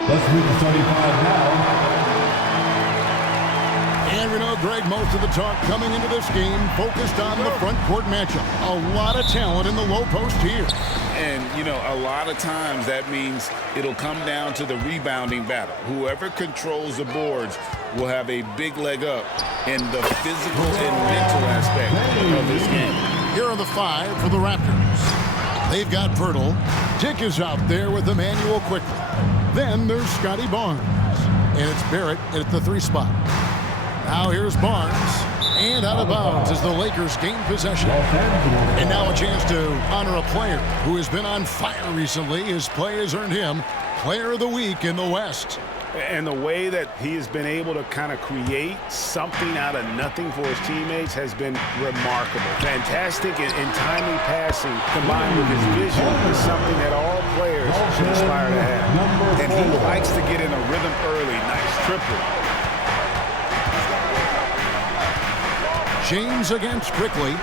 Let's move to starting five now. And we know, Greg, most of the talk coming into this game focused on the front court matchup. A lot of talent in the low post here. And, you know, a lot of times that means it'll come down to the rebounding battle. Whoever controls the boards will have a big leg up in the physical and mental aspect of this game. Here are the five for the Raptors. They've got Pirtle. Dick is out there with Emmanuel quickly. Then there's Scotty Barnes. And it's Barrett at the 3 spot. Now here's Barnes, and out of bounds as the Lakers gain possession. And now a chance to honor a player who has been on fire recently. His play has earned him Player of the Week in the West. And the way that he has been able to kind of create something out of nothing for his teammates has been remarkable. Fantastic and timely passing combined with his vision is something that all players should aspire to have. And he likes to get in a rhythm early. Nice triple. James against Quickly.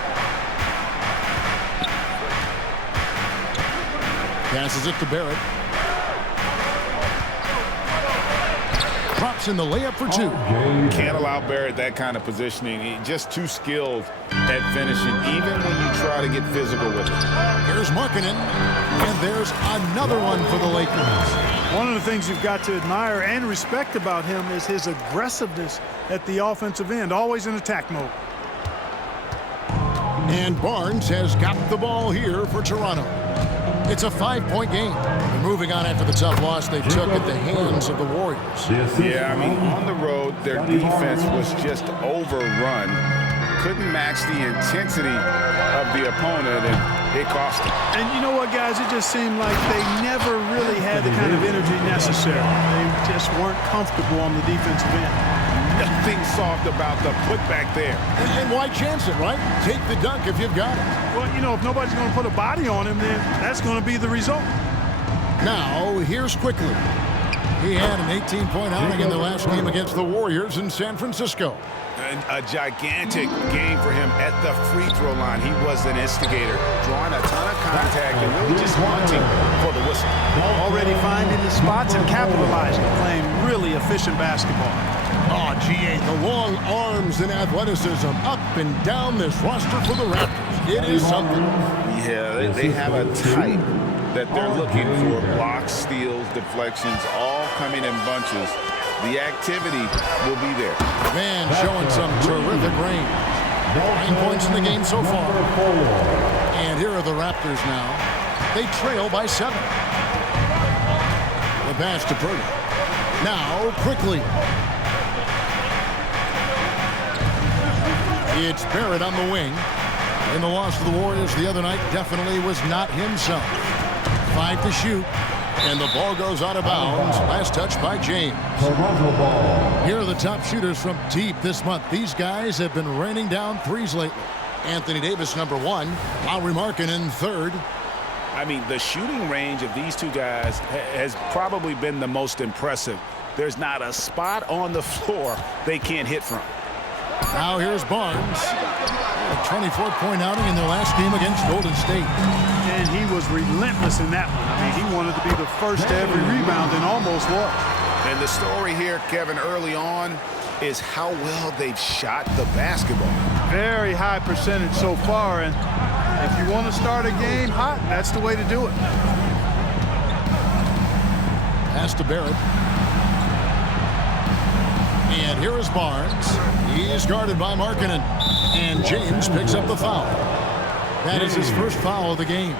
Passes it to Barrett. Drops in the layup for 2. Can't allow Barrett that kind of positioning. He's just too skilled at finishing, even when you try to get physical with him. Here's Markkanen, and there's another one for the Lakers. One of the things you've got to admire and respect about him is his aggressiveness at the offensive end, always in attack mode. And Barnes has got the ball here for Toronto. It's a 5-point game. They're moving on after the tough loss they took at the hands of the Warriors. Yeah, I mean, on the road, their defense was just overrun. Couldn't match the intensity of the opponent, and it cost them. And you know what, guys? It just seemed like they never really had the kind of energy necessary. They just weren't comfortable on the defensive end. Nothing soft about the putback there. And why chance it, right? Take the dunk if you've got it. Well, you know, if nobody's going to put a body on him, then that's going to be the result. Now, here's Quickly. He had an 18-point outing in the last game against the Warriors in San Francisco. And a gigantic game for him at the free throw line. He was an instigator, drawing a ton of contact and really just hunting for the whistle. Already finding the spots and capitalizing, playing really efficient basketball. Oh, G8, the long arms and athleticism up and down this roster for the Raptors. It is something. Yeah, they have a type that they're looking for. Blocks, steals, deflections, all coming in bunches. The activity will be there. Man showing some terrific range. 9 points in the game so far. And here are the Raptors now. They trail by 7. The pass to Purdy. Now, Quickly. It's Barrett on the wing. In the loss to the Warriors the other night, definitely was not himself. 5 to shoot. And the ball goes out of bounds. Last touch by James. Here are the top shooters from deep this month. These guys have been raining down threes lately. Anthony Davis, number 1. Lauri Markkanen, 3rd. I mean, the shooting range of these two guys has probably been the most impressive. There's not a spot on the floor they can't hit from. Now here's Barnes. A 24-point outing in their last game against Golden State. And he was relentless in that one. I mean, he wanted to be the first to every rebound and almost was. And the story here, Kevin, early on is how well they've shot the basketball. Very high percentage so far, and if you want to start a game hot, that's the way to do it. Pass to Barrett. And here is Barnes. He is guarded by Markkanen. And James picks up the foul. That is his first foul of the game.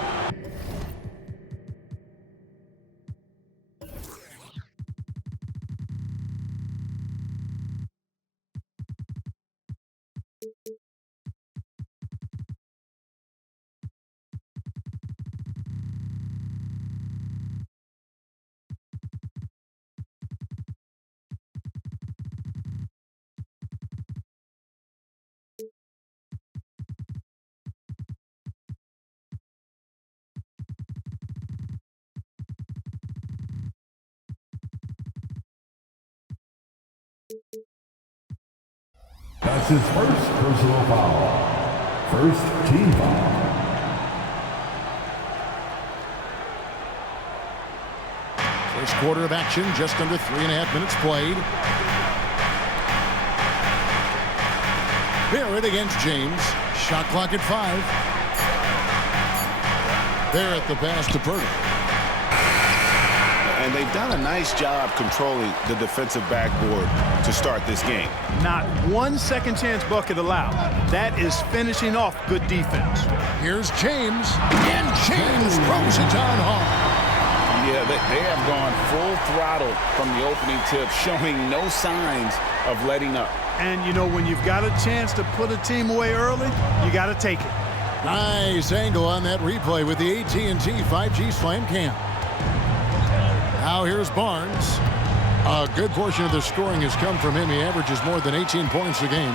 That's his first personal foul. First team foul. First quarter of action, just under 3.5 minutes played. Barrett against James. Shot clock at 5. There at the pass to Purdy. And they've done a nice job controlling the defensive backboard to start this game. Not one second chance bucket allowed. That is finishing off good defense. Here's James. And James throws it down hard. Yeah, they have gone full throttle from the opening tip, showing no signs of letting up. And, you know, when you've got a chance to put a team away early, you got to take it. Nice angle on that replay with the AT&T 5G Slam Cam. Now here's Barnes. A good portion of the scoring has come from him. He averages more than 18 points a game.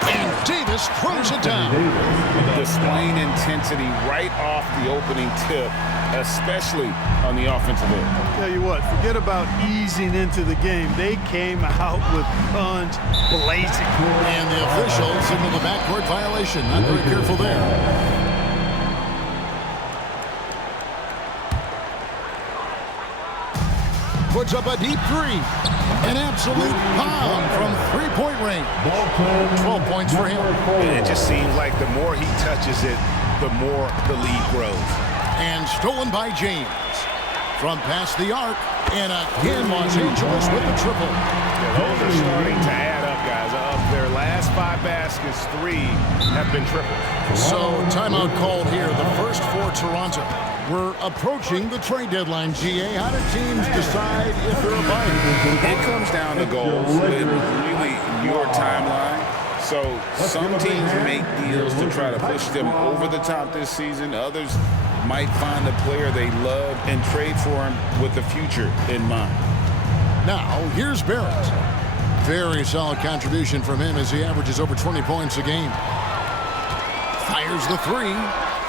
And Davis throws it down. Displaying intensity right off the opening tip, especially on the offensive end. Tell you what, forget about easing into the game. They came out with guns blazing. And the official signaled the backcourt violation. Not very careful there. Puts up a deep three. An absolute bomb from three-point range. 12 points for him. And it just seems like the more he touches it, the more the lead grows. And stolen by James. From past the arc. And again, Los Angeles with the triple. Yeah, those are starting to add up, guys. Of their last 5 baskets, 3 have been triples. So, timeout called here. The first for Toronto. We're approaching the trade deadline, GA. How do teams decide if they're a buy? It comes down to goals. It's really your timeline. So some teams make deals to try to push them over the top this season. Others might find a player they love and trade for him with the future in mind. Now, here's Barrett. Very solid contribution from him as he averages over 20 points a game. Fires the 3.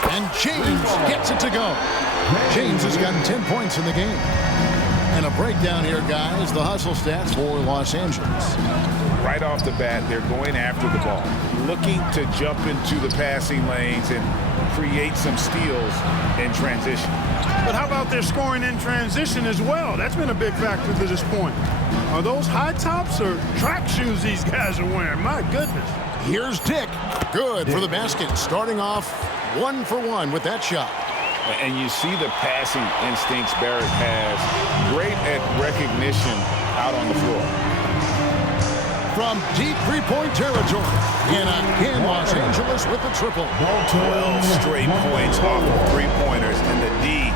And James gets it to go. James has gotten 10 points in the game. And a breakdown here, guys. The hustle stats for Los Angeles. Right off the bat, they're going after the ball, looking to jump into the passing lanes and create some steals in transition. But how about their scoring in transition as well? That's been a big factor to this point. Are those high tops or track shoes these guys are wearing? My goodness. Here's Dick. Good for the basket. Starting off 1 for 1 with that shot. And you see the passing instincts Barrett has. Great at recognition out on the floor. From deep three-point territory. And again, Los Angeles with the triple. 12 straight points off of three-pointers, and the D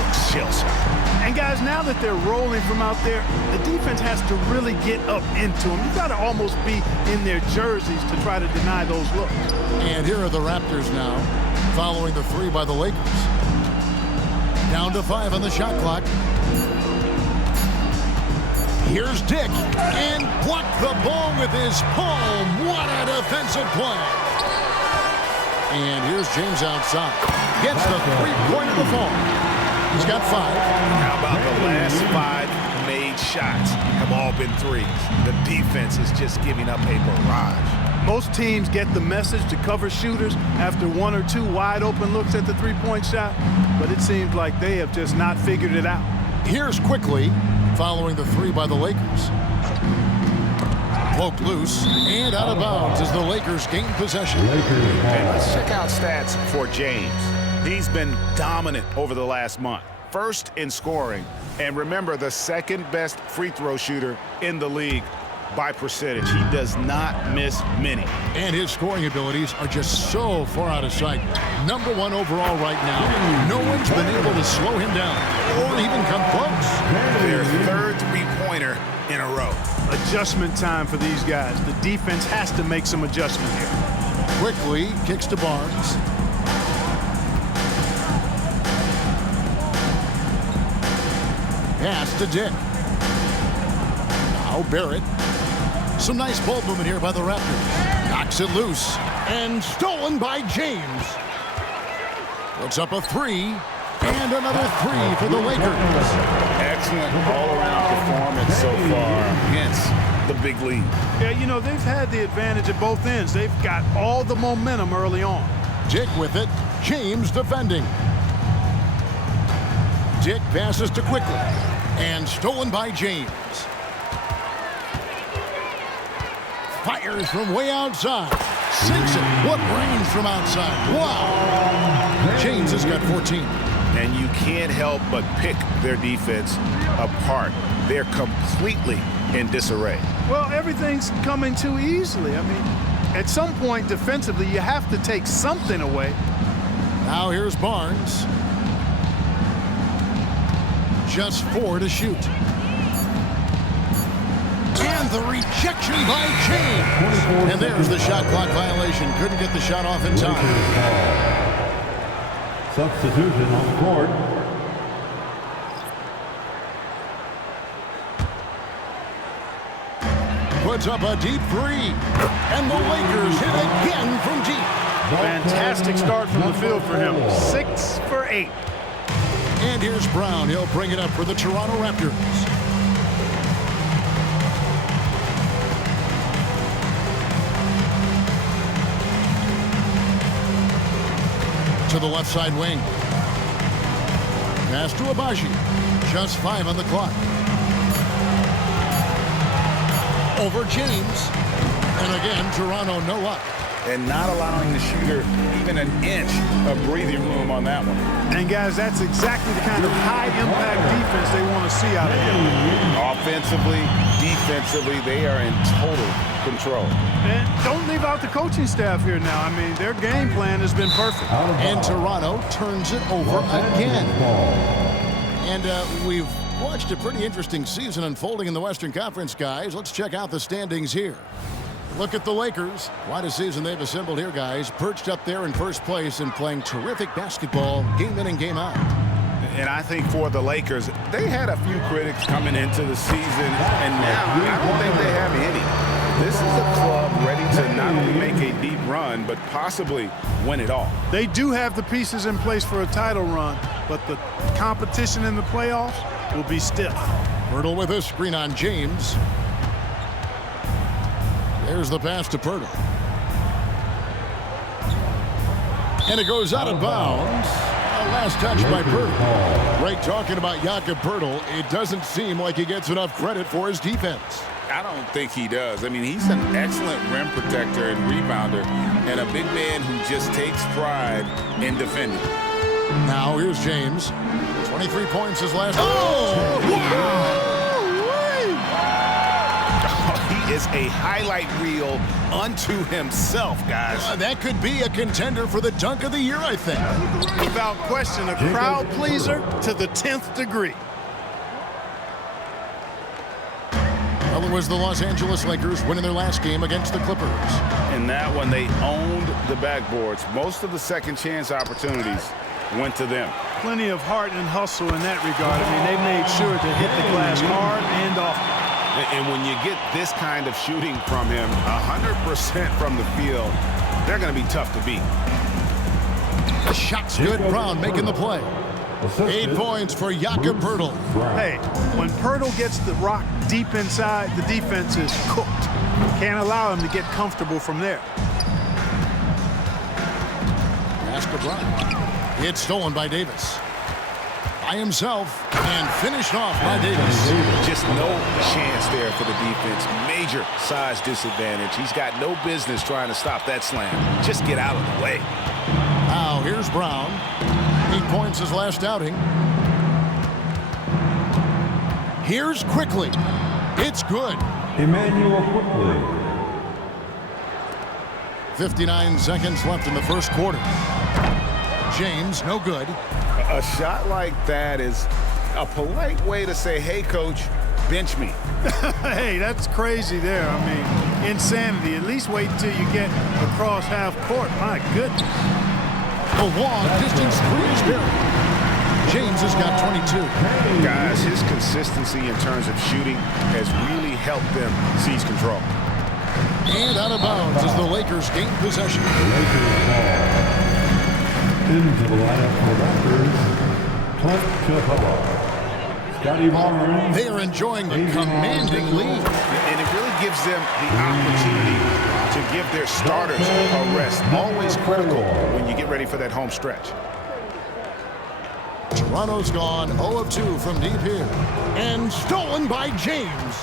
looks shell-shocked. And guys, now that they're rolling from out there, the defense has to really get up into them. You've got to almost be in their jerseys to try to deny those looks. And here are the Raptors now, following the 3 by the Lakers. Down to 5 on the shot clock. Here's Dick, and blocked the ball with his palm. What a defensive play. And here's James outside. Gets the three-point of the fall. He's got 5. How about the last 5 made shots have all been threes? The defense is just giving up a barrage. Most teams get the message to cover shooters after 1 or 2 wide open looks at the three-point shot, but it seems like they have just not figured it out. Here's quickly, following the 3 by the Lakers. Poked loose and out of bounds as the Lakers gain possession. And let's check out stats for James. He's been dominant over the last month. First in scoring, and remember, the second best free throw shooter in the league by percentage. He does not miss many. And his scoring abilities are just so far out of sight. Number 1 overall right now. No one's been able to slow him down or even come close. Their third three-pointer in a row. Adjustment time for these guys. The defense has to make some adjustment here. Quickly kicks to Barnes. Pass to Dick. Now Barrett. Some nice ball movement here by the Raptors. Knocks it loose. And stolen by James. Puts up a 3. And another 3 for the Lakers. Excellent all-around performance so far against the big lead. Yeah, you know, they've had the advantage at both ends. They've got all the momentum early on. Dick with it. James defending. Dick passes to Quickly. And stolen by James. Fires from way outside. Sinks it. What range from outside. Wow. James has got 14. And you can't help but pick their defense apart. They're completely in disarray. Well, everything's coming too easily. I mean, at some point defensively, you have to take something away. Now here's Barnes. Just 4 to shoot. And the rejection by James. And there's the shot clock violation. Couldn't get the shot off in time. Substitution on the court. Puts up a deep three. And the Lakers hit again from deep. Fantastic start from the field for him. 6 for 8. And here's Brown. He'll bring it up for the Toronto Raptors. To the left side wing. Pass to Abaji. Just 5 on the clock. Over James. And again, Toronto no luck. And not allowing the shooter even an inch of breathing room on that one. And guys, that's exactly the kind of high-impact defense they want to see out of him. Offensively, defensively, they are in total control. And don't leave out the coaching staff here now. I mean, their game plan has been perfect. And Toronto turns it over again. And we've watched a pretty interesting season unfolding in the Western Conference, guys. Let's check out the standings here. Look at the Lakers. Quite a season they've assembled here, guys. Perched up there in first place and playing terrific basketball game in and game out. And I think for the Lakers, they had a few critics coming into the season, and now I don't think they have any. This is a club ready to not only make a deep run, but possibly win it all. They do have the pieces in place for a title run, but the competition in the playoffs will be stiff. Pirtle with a screen on James. There's the pass to Pirtle. And it goes out of bounds. A last touch by Pirtle. Right, talking about Jakob Pirtle, it doesn't seem like he gets enough credit for his defense. I don't think he does. I mean, he's an excellent rim protector and rebounder, and a big man who just takes pride in defending. Now here's James. 23 points his last. Oh! Wow! He is a highlight reel unto himself, guys. That could be a contender for the dunk of the year, I think. Without question, a crowd pleaser to the 10th degree. Well, it was the Los Angeles Lakers winning their last game against the Clippers. In that one, they owned the backboards. Most of the second chance opportunities went to them. Plenty of heart and hustle in that regard. I mean, they made sure to hit the glass hard and often. And when you get this kind of shooting from him, 100% from the field, they're going to be tough to beat. The shot's good. Brown making the play. 8 points for Jakob Pirtle. Hey, when Pirtle gets the rock deep inside, the defense is cooked. Can't allow him to get comfortable from there. Pass to Brown. It's stolen by Davis. By himself and finished off by Davis. Just no chance there for the defense. Major size disadvantage. He's got no business trying to stop that slam. Just get out of the way. Now here's Brown. 8 points his last outing. Here's Quickly. It's good. Emmanuel Quickly. 59 seconds left in the first quarter. James, no good. A shot like that is a polite way to say, hey, coach, bench me. Hey, that's crazy there. I mean, insanity. At least wait until you get across half court. My goodness. A long distance three is buried. James has got 22. Guys, his consistency in terms of shooting has really helped them seize control. And out of bounds as the Lakers gain possession. Into the lineup for Raptors, Clint Capella. Scotty Barnes. They are enjoying a commanding lead. And it really gives them the opportunity to give their starters a rest. Always critical when you get ready for that home stretch. Toronto's gone 0 of 2 from deep here. And stolen by James.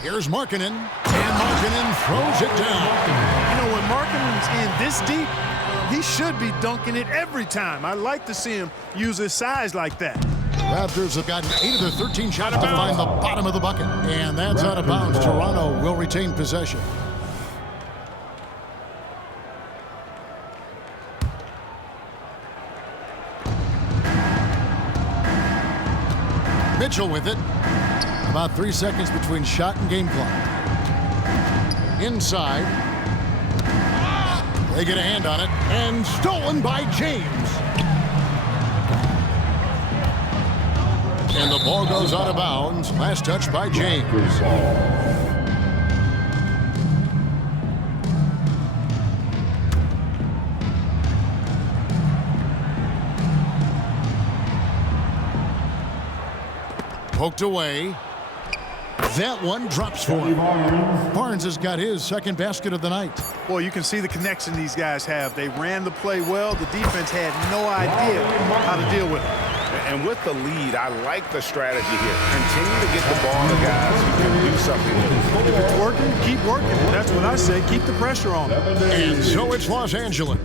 Here's Markkanen. And Markkanen throws it down. You know, when Markkanen's in this deep, he should be dunking it every time. I like to see him use his size like that. Raptors have gotten 8 of their 13 shots to find the bottom of the bucket. And that's out of bounds. Toronto will retain possession. Mitchell with it. About 3 seconds between shot and game clock. Inside. They get a hand on it. And stolen by James. And the ball goes out of bounds. Last touch by James. Poked away. That one drops for him. Barnes has got his second basket of the night. Boy, you can see the connection these guys have. They ran the play well. The defense had no idea how to deal with it. And with the lead, I like the strategy here. Continue to get the ball to guys who can do something with it. If it's working, keep working. That's what I say. Keep the pressure on them. And so it's Los Angeles.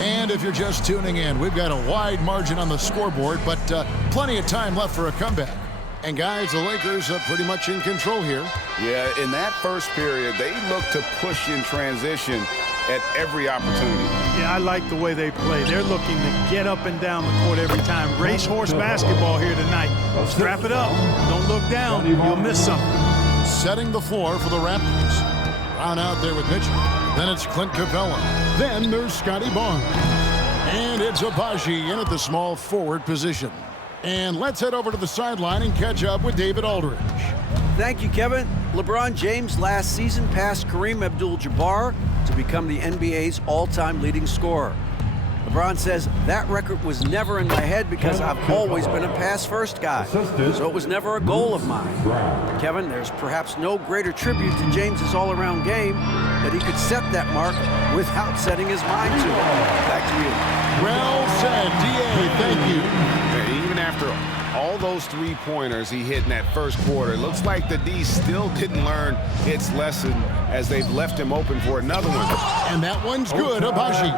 And if you're just tuning in, we've got a wide margin on the scoreboard, but plenty of time left for a comeback. And guys, the Lakers are pretty much in control here. Yeah, in that first period, they look to push in transition at every opportunity. Yeah, I like the way they play. They're looking to get up and down the court every time. Racehorse basketball here tonight. Strap it up. Don't look down. You'll miss something. Setting the floor for the Raptors. Brown out there with Mitchell. Then it's Clint Capella. Then there's Scotty Barnes. And it's Agbaji in at the small forward position. And let's head over to the sideline and catch up with David Aldridge. Thank you, Kevin. LeBron James last season passed Kareem Abdul-Jabbar to become the NBA's all-time leading scorer. LeBron says that record was never in my head because I've always been a pass-first guy, so it was never a goal of mine. Kevin, there's perhaps no greater tribute to James's all-around game that he could set that mark without setting his mind to it. Back to you. Well said, D.A. Thank you. And even after all those three-pointers he hit in that first quarter, it looks like the D still didn't learn its lesson as they've left him open for another one. And that one's good, Agbaji.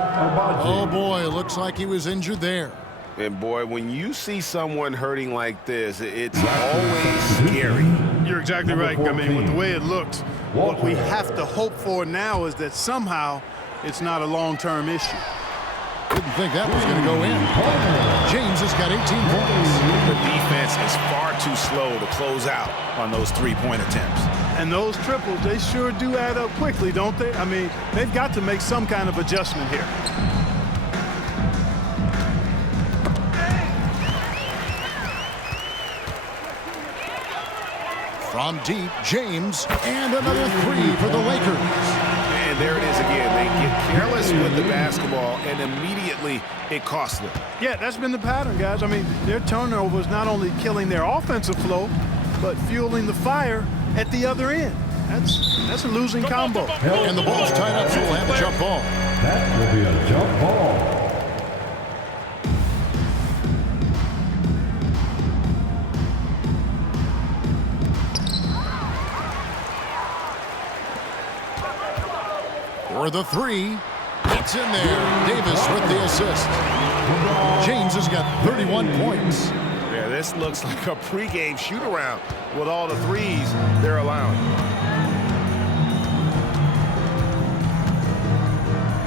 Oh, boy, it looks like he was injured there. And, boy, when you see someone hurting like this, it's always scary. You're exactly right. I mean, with the way it looks, what we have to hope for now is that somehow it's not a long-term issue. Didn't think that was going to go in. James has got 18 points. The defense is far too slow to close out on those three-point attempts. And those triples, they sure do add up quickly, don't they? I mean, they've got to make some kind of adjustment here. From deep, James, and another three for the Lakers. And there it is again. They get careless with the basketball, and immediately it costs them. Yeah, that's been the pattern, guys. I mean, their turnovers not only killing their offensive flow, but fueling the fire at the other end. That's a losing combo. And the ball's tied up, so we'll have a jump ball. That will be a jump ball. For the three, it's in there. Davis with the assist. James has got 31 points. Yeah, this looks like a pregame shoot-around with all the threes they're allowing.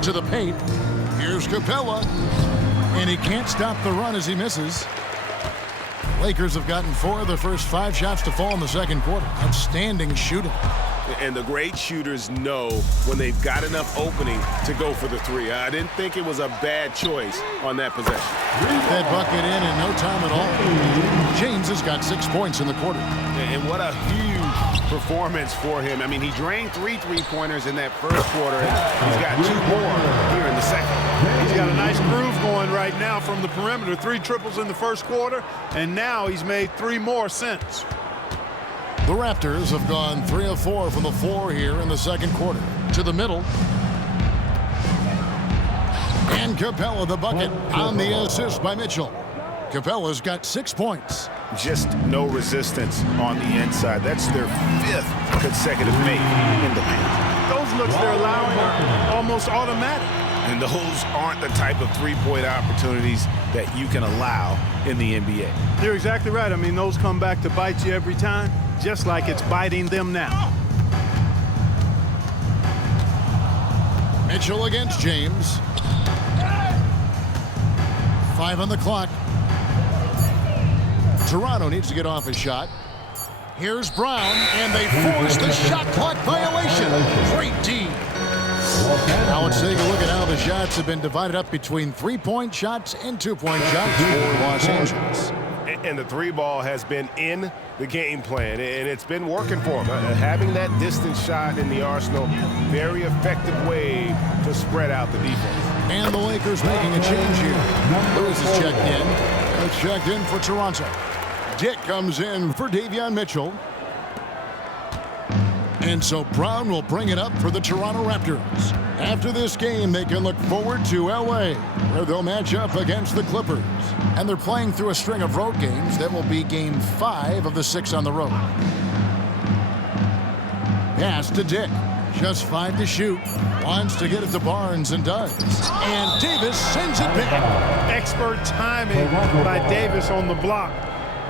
To the paint. Here's Capella. And he can't stop the run as he misses. Lakers have gotten 4 of their first 5 shots to fall in the second quarter. Outstanding shooting. And the great shooters know when they've got enough opening to go for the three. I didn't think it was a bad choice on that possession. That bucket in no time at all. James has got 6 points in the quarter. And what a huge performance for him. I mean, he drained 3 three-pointers in that first quarter, and he's got 2 more here in the second. He's got a nice groove going right now from the perimeter. 3 triples in the first quarter, and now he's made 3 more since. The Raptors have gone 3 of 4 from the floor here in the second quarter. To the middle. And Capella the bucket on the assist by Mitchell. Capella's got 6 points. Just no resistance on the inside. That's their 5th consecutive make in the paint. Those looks they're allowing are almost automatic. And those aren't the type of three-point opportunities that you can allow in the NBA. You're exactly right. I mean, those come back to bite you every time, just like it's biting them now. Mitchell against James. 5 on the clock. Toronto needs to get off a shot. Here's Brown, and they force the shot clock violation. Great D. Now let's take a look at how the shots have been divided up between 3-point shots and 2-point shots for Los Angeles. And the 3 ball has been in the game plan, and it's been working for them. Having that distance shot in the arsenal, very effective way to spread out the defense. And the Lakers making a change here. Lewis is checked in. Checked in for Toronto. Dick comes in for Davion Mitchell. And so Brown will bring it up for the Toronto Raptors. After this game, they can look forward to L.A., where they'll match up against the Clippers. And they're playing through a string of road games that will be Game 5 of the 6 on the road. Pass to Dick. Just 5 to shoot. Wants to get it to Barnes and does. And Davis sends it back. Expert timing by Davis on the block.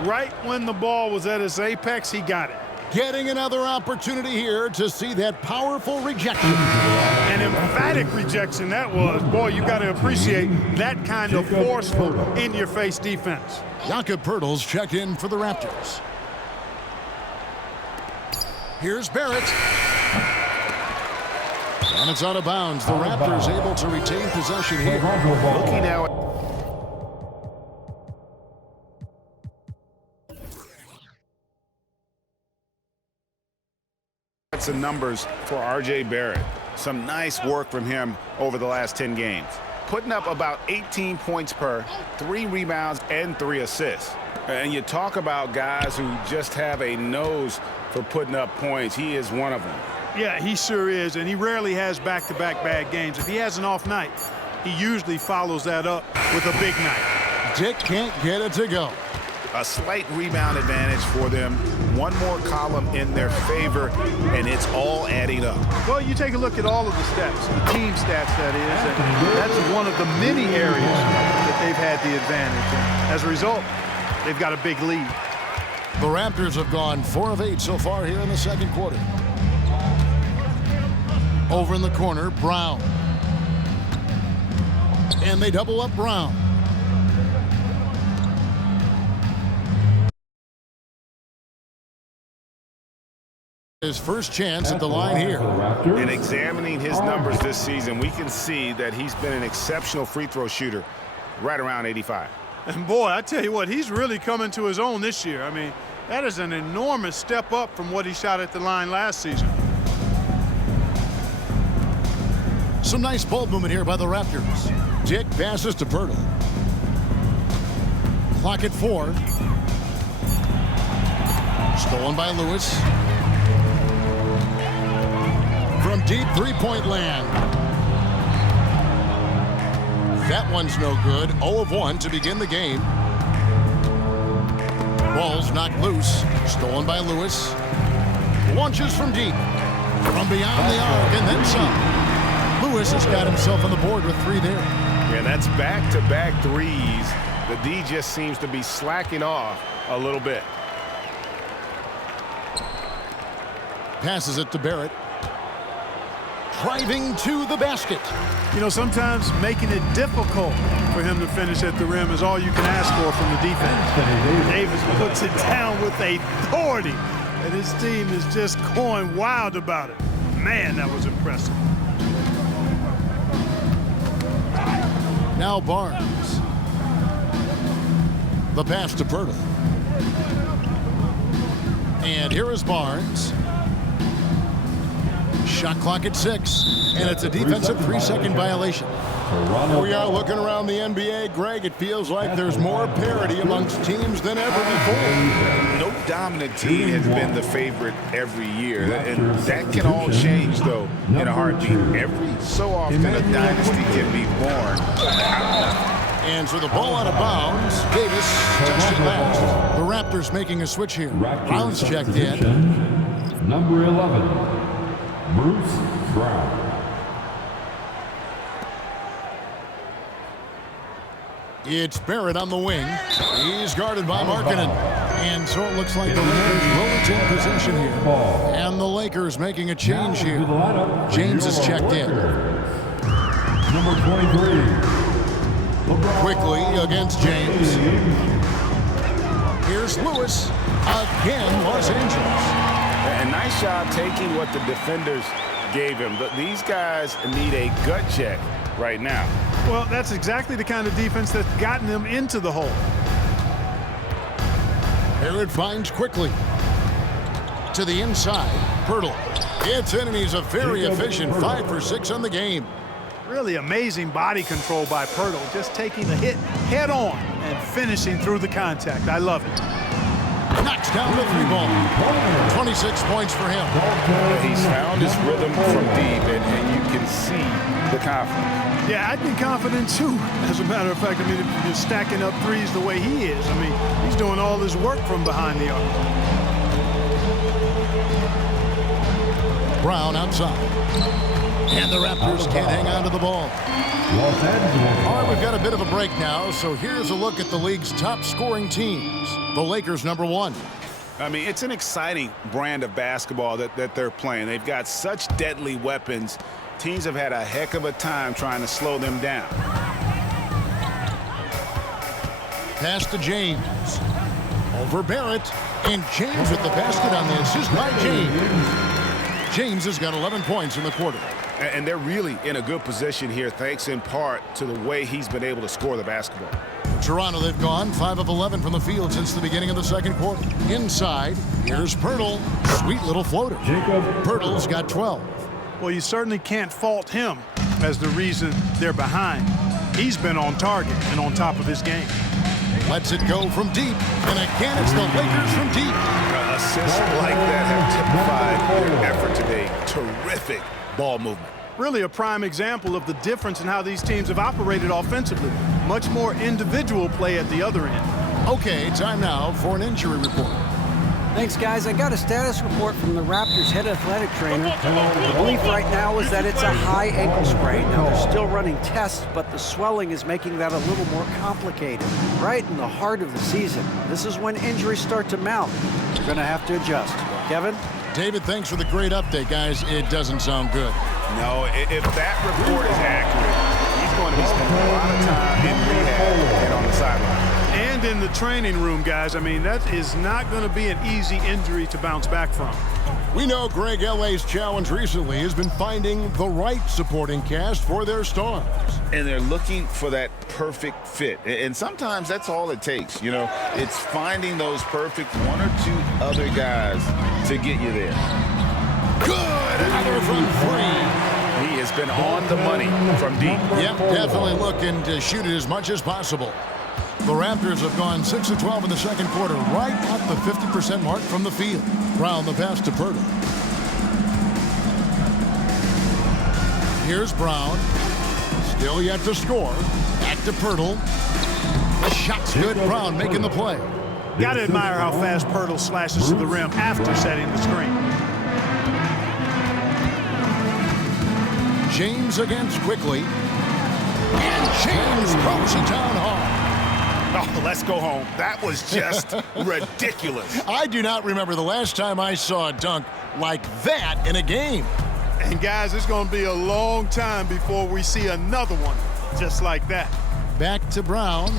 Right when the ball was at its apex, he got it. Getting another opportunity here to see that powerful rejection. An emphatic rejection that was. Boy, you got to appreciate that kind of forceful, in-your-face defense. Jakob Poeltl's checked in for the Raptors. Here's Barrett. And it's out of bounds. The Raptors able to retain possession here. Looking now at some numbers for R.J. Barrett. Some nice work from him over the last 10 games. Putting up about 18 points per, 3 rebounds, and 3 assists. And you talk about guys who just have a nose for putting up points. He is one of them. Yeah, he sure is, and he rarely has back-to-back bad games. If he has an off night, he usually follows that up with a big night. Dick can't get it to go. A slight rebound advantage for them. One more column in their favor, and it's all adding up. Well, you take a look at all of the stats, the team stats, that is, and that's one of the many areas that they've had the advantage. And as a result, they've got a big lead. The Raptors have gone 4 of 8 so far here in the second quarter. Over in the corner, Brown. And they double up Brown. His first chance at the line here. and examining his numbers this season, we can see that he's been an exceptional free throw shooter, right around 85. And boy, I tell you what, he's really coming to his own this year. I mean, that is an enormous step up from what he shot at the line last season. Some nice ball movement here by the Raptors. Dick passes to Poeltl. Clock at 4. Stolen by Lewis. From deep three-point land. That one's no good. 0 of 1 to begin the game. Ball's knocked loose. Stolen by Lewis. Launches from deep. From beyond the arc and then some. Lewis has got himself on the board with 3 there. Yeah, that's back-to-back threes. The D just seems to be slacking off a little bit. Passes it to Barrett. Driving to the basket. You know, sometimes making it difficult for him to finish at the rim is all you can ask for from the defense. Davis puts it down with authority, and his team is just going wild about it. Man, that was impressive. Now Barnes. The pass to Poeltl. And here is Barnes. Shot clock at 6, and it's a defensive 3-second violation. Toronto We are ball. looking around the NBA, Greg. It feels like there's more parity amongst teams than ever before. No dominant team has been the favorite every year. And that can all change, though, in a heartbeat. Every so often a dynasty can be born out of nothing. And so the ball out of bounds. Davis touched it last. The Raptors making a switch here. Raptors Brown's checked in. substitution, Number 11, Bruce Brown. It's Barrett on the wing. He's guarded by Markkanen. And so it looks like the Lakers will retain possession here. And the Lakers making a change here. James is checked in. Number 23. LeBron Quickly against James. Here's Lewis. Again, Los Angeles. And nice job taking what the defenders gave him. These guys need a gut check right now. Well, that's exactly the kind of defense that's gotten them into the hole. Barrett finds quickly. To the inside. Pirtle. It's in, and he's a very efficient 5 for 6 on the game. Really amazing body control by Pirtle, just taking the hit head on and finishing through the contact. I love it. Knocks down the 3-ball. 26 points for him. He's found his rhythm from deep, and you can see the confidence. Yeah, I'd be confident too. As a matter of fact, I mean, if you're stacking up threes the way he is, I mean, he's doing all his work from behind the arc. Brown outside. And the Raptors can't hang on to the ball. Los Angeles. All right, we've got a bit of a break now, so here's a look at the league's top scoring teams. The Lakers, number 1. I mean, it's an exciting brand of basketball that they're playing. They've got such deadly weapons. Teams have had a heck of a time trying to slow them down. Pass to James. Over Barrett. And James with the basket on the assist by James. James has got 11 points in the quarter. And they're really in a good position here, thanks in part to the way he's been able to score the basketball. Toronto, they've gone 5 of 11 from the field since the beginning of the second quarter. Inside, here's Pirtle. Sweet little floater. Jacob Pirtle's got 12. Well, you certainly can't fault him as the reason they're behind. He's been on target and on top of his game. Lets it go from deep. And again, it's the Lakers from deep. Assists like that have typified their effort today. Terrific ball movement. Really a prime example of the difference in how these teams have operated offensively. Much more individual play at the other end. Okay, time now for an injury report. Thanks, guys. I got a status report from the Raptors head athletic trainer. The belief right now is that it's a high ankle sprain. Now, they're still running tests, but the swelling is making that a little more complicated. Right in the heart of the season. This is when injuries start to mount. You're going to have to adjust. Kevin? David, thanks for the great update, guys. It doesn't sound good. No, if that report is accurate, he's going to be spending a lot of time in rehab and on the sideline. And in the training room, guys. I mean, that is not going to be an easy injury to bounce back from. We know Greg LA's challenge recently has been finding the right supporting cast for their stars. And they're looking for that perfect fit. And sometimes that's all it takes. You know, it's finding those perfect 1 or 2 other guys to get you there. Good! Another from 3. He has been on the money from deep. Yep, definitely looking to shoot it as much as possible. The Raptors have gone 6 of 12 in the second quarter, right at the 50% mark from the field. Brown the pass to Pirtle. Here's Brown. Still yet to score. Back to Pirtle. The shot's good. Brown making the play. Got to admire how fast Pirtle slashes to the rim after setting the screen. James against quickly. And James throws it down hard. Oh, let's go home. That was just ridiculous. I do not remember the last time I saw a dunk like that in a game. And guys, it's going to be a long time before we see another one just like that. Back to Brown.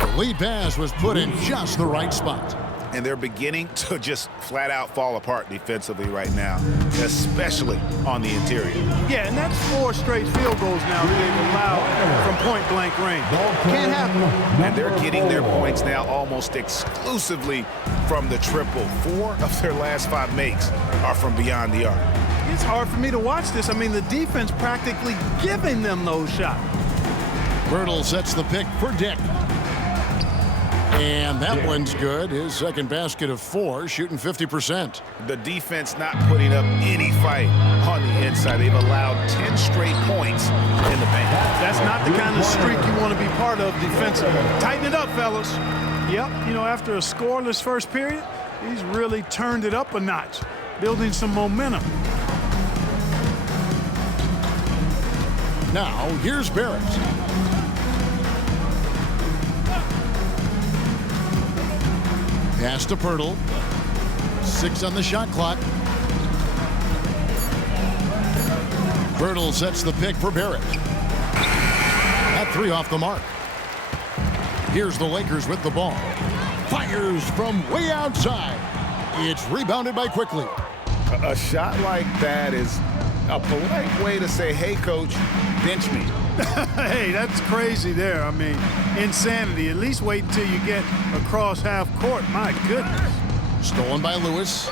The lead pass was put in just the right spot. And they're beginning to just flat out fall apart defensively right now, especially on the interior. Yeah, and that's 4 straight field goals now they've allowed from point-blank range. Can't happen. And they're getting their points now almost exclusively from the triple. 4 of their last 5 makes are from beyond the arc. It's hard for me to watch this. I mean, the defense practically giving them those shots. Bertle sets the pick for Dick. And that one's good. His second basket of 4, shooting 50%. The defense not putting up any fight on the inside. They've allowed 10 straight points in the paint. That's not the kind of streak you want to be part of defensively. Tighten it up, fellas. Yep, you know, after a scoreless first period, he's really turned it up a notch, building some momentum. Now, here's Barrett. Pass to Poeltl. 6 on the shot clock. Poeltl sets the pick for Barrett. That 3 off the mark. Here's the Lakers with the ball. Fires from way outside. It's rebounded by Quickly. A shot like that is a polite way to say, hey, coach, bench me. Hey, that's crazy there. I mean, insanity. At least wait until you get across half court. My goodness. Stolen by Lewis.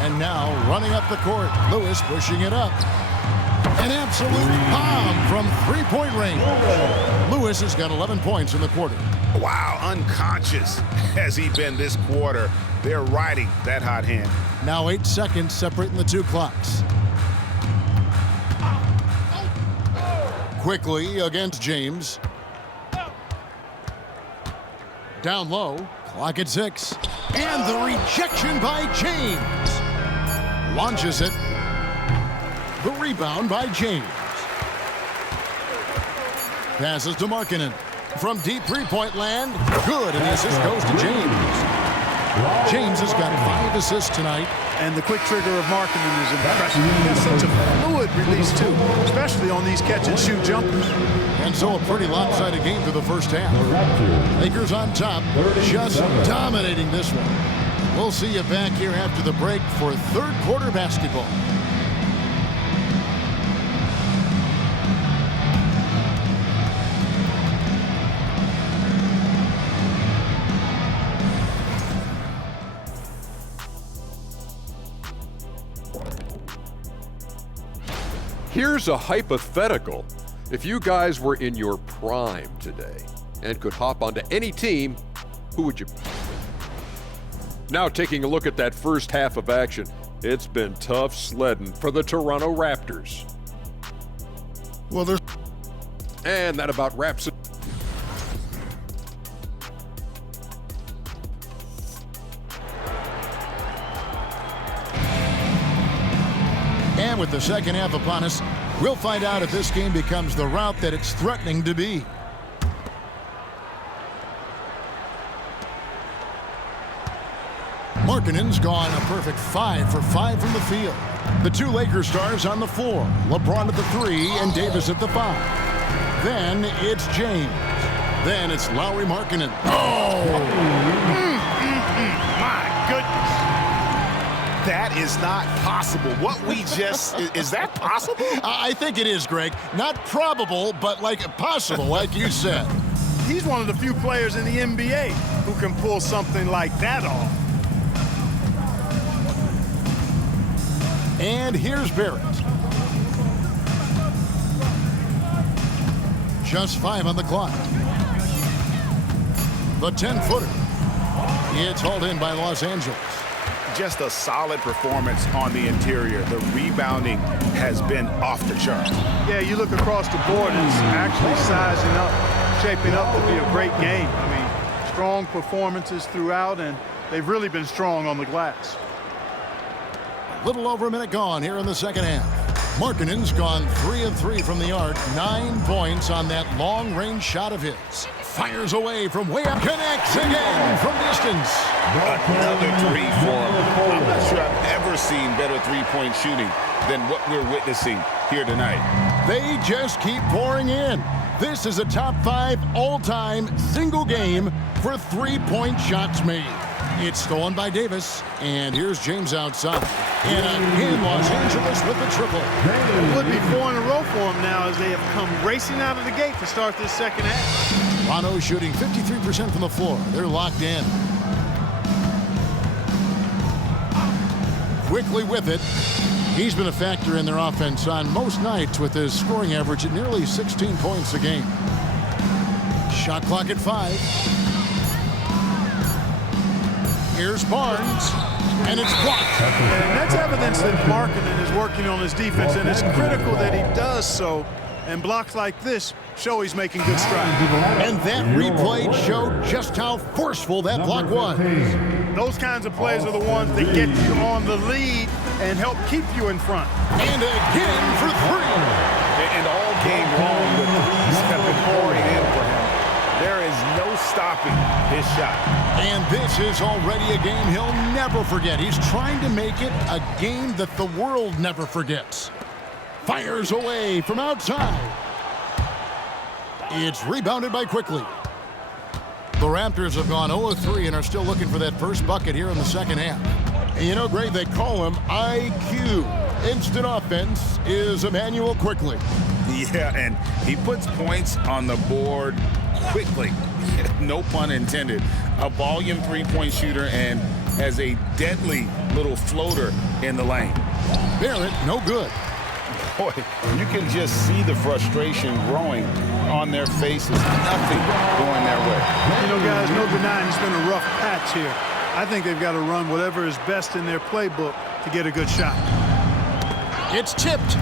And now running up the court. Lewis pushing it up. An absolute bomb from three-point range. Lewis has got 11 points in the quarter. Wow, unconscious has he been this quarter. They're riding that hot hand. Now 8 seconds separating the 2 clocks. Quickly against James. Down low, clock at 6. And the rejection by James. Launches it. The rebound by James. Passes to Markkanen. From deep three-point land. Good, and the assist goes to James. James has got 5 assists tonight. And the quick trigger of Markkanen is impressive. He has such a fluid release, too, especially on these catch-and-shoot jumpers. And so a pretty lopsided game through the first half. Lakers on top, just dominating this one. We'll see you back here after the break for third quarter basketball. Here's a hypothetical. If you guys were in your prime today and could hop onto any team, who would you pick? Now taking a look at that first half of action, it's been tough sledding for the Toronto Raptors. Well, there's... And that about wraps it. And with the second half upon us, we'll find out if this game becomes the route that it's threatening to be. Markkanen's gone a perfect 5 for 5 from the field. The 2 Lakers stars on the floor. LeBron at the 3 and Davis at the 5. Then it's James. Then it's Lauri Markkanen. My goodness. That is not possible. What we just, is that possible? I think it is, Greg. Not probable, but like possible, like you said. He's one of the few players in the NBA who can pull something like that off. And here's Barrett. Just 5 on the clock. The 10-footer. It's hauled in by Los Angeles. Just a solid performance on the interior. The rebounding has been off the charts. Yeah, you look across the board, it's actually sizing up, shaping up to be a great game. I mean, strong performances throughout, and they've really been strong on the glass. A little over a minute gone here in the second half. Markkanen's gone 3 of 3 from the arc, 9 points on that long-range shot of his. Fires away from way up, connects again from distance. Another 3 for him. I'm not sure I've ever seen better three-point shooting than what we're witnessing here tonight. They just keep pouring in. This is a top 5 all-time single game for 3-point shots made. It's stolen by Davis, and here's James outside. And in Los Angeles with the triple. It would be 4 in a row for him now as they have come racing out of the gate to start this second half. Toronto shooting 53% from the floor. They're locked in. Quickly with it. He's been a factor in their offense on most nights with his scoring average at nearly 16 points a game. Shot clock at 5. Here's Barnes, and it's blocked. And that's evidence that Markkanen is working on his defense, and it's critical that he does so. And blocks like this show he's making good strides. And that replay showed just how forceful that block was. Those kinds of plays are the ones that get you on the lead and help keep you in front. And again for 3. And all game long, the threes have been pouring in for him. There is no stopping his shot. And this is already a game he'll never forget. He's trying to make it a game that the world never forgets. Fires away from outside. It's rebounded by Quickly. The Raptors have gone 0-3 and are still looking for that first bucket here in the second half. And you know, Greg, they call him IQ. Instant offense is Immanuel Quickly. Yeah, and he puts points on the board quickly. No pun intended. A volume three-point shooter and has a deadly little floater in the lane. Barrett, no good. Boy, you can just see the frustration growing on their faces. Nothing going their way. You know, guys, no denying it's been a rough patch here. I think they've got to run whatever is best in their playbook to get a good shot. It's tipped.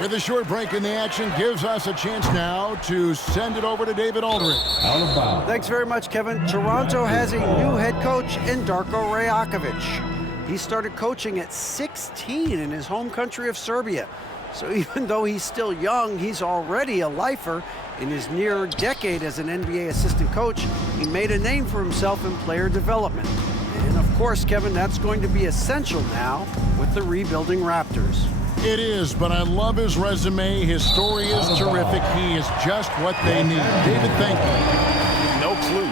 With a short break in the action, gives us a chance now to send it over to David Aldridge. Out of bounds. Thanks very much, Kevin. Toronto has a new head coach in Darko Rajakovic. He started coaching at 16 in his home country of Serbia. So even though he's still young, he's already a lifer. In his near decade as an NBA assistant coach, he made a name for himself in player development. And of course, Kevin, that's going to be essential now with the rebuilding Raptors. It is, but I love his resume. His story is terrific. He is just what they need. David, thank you. No clue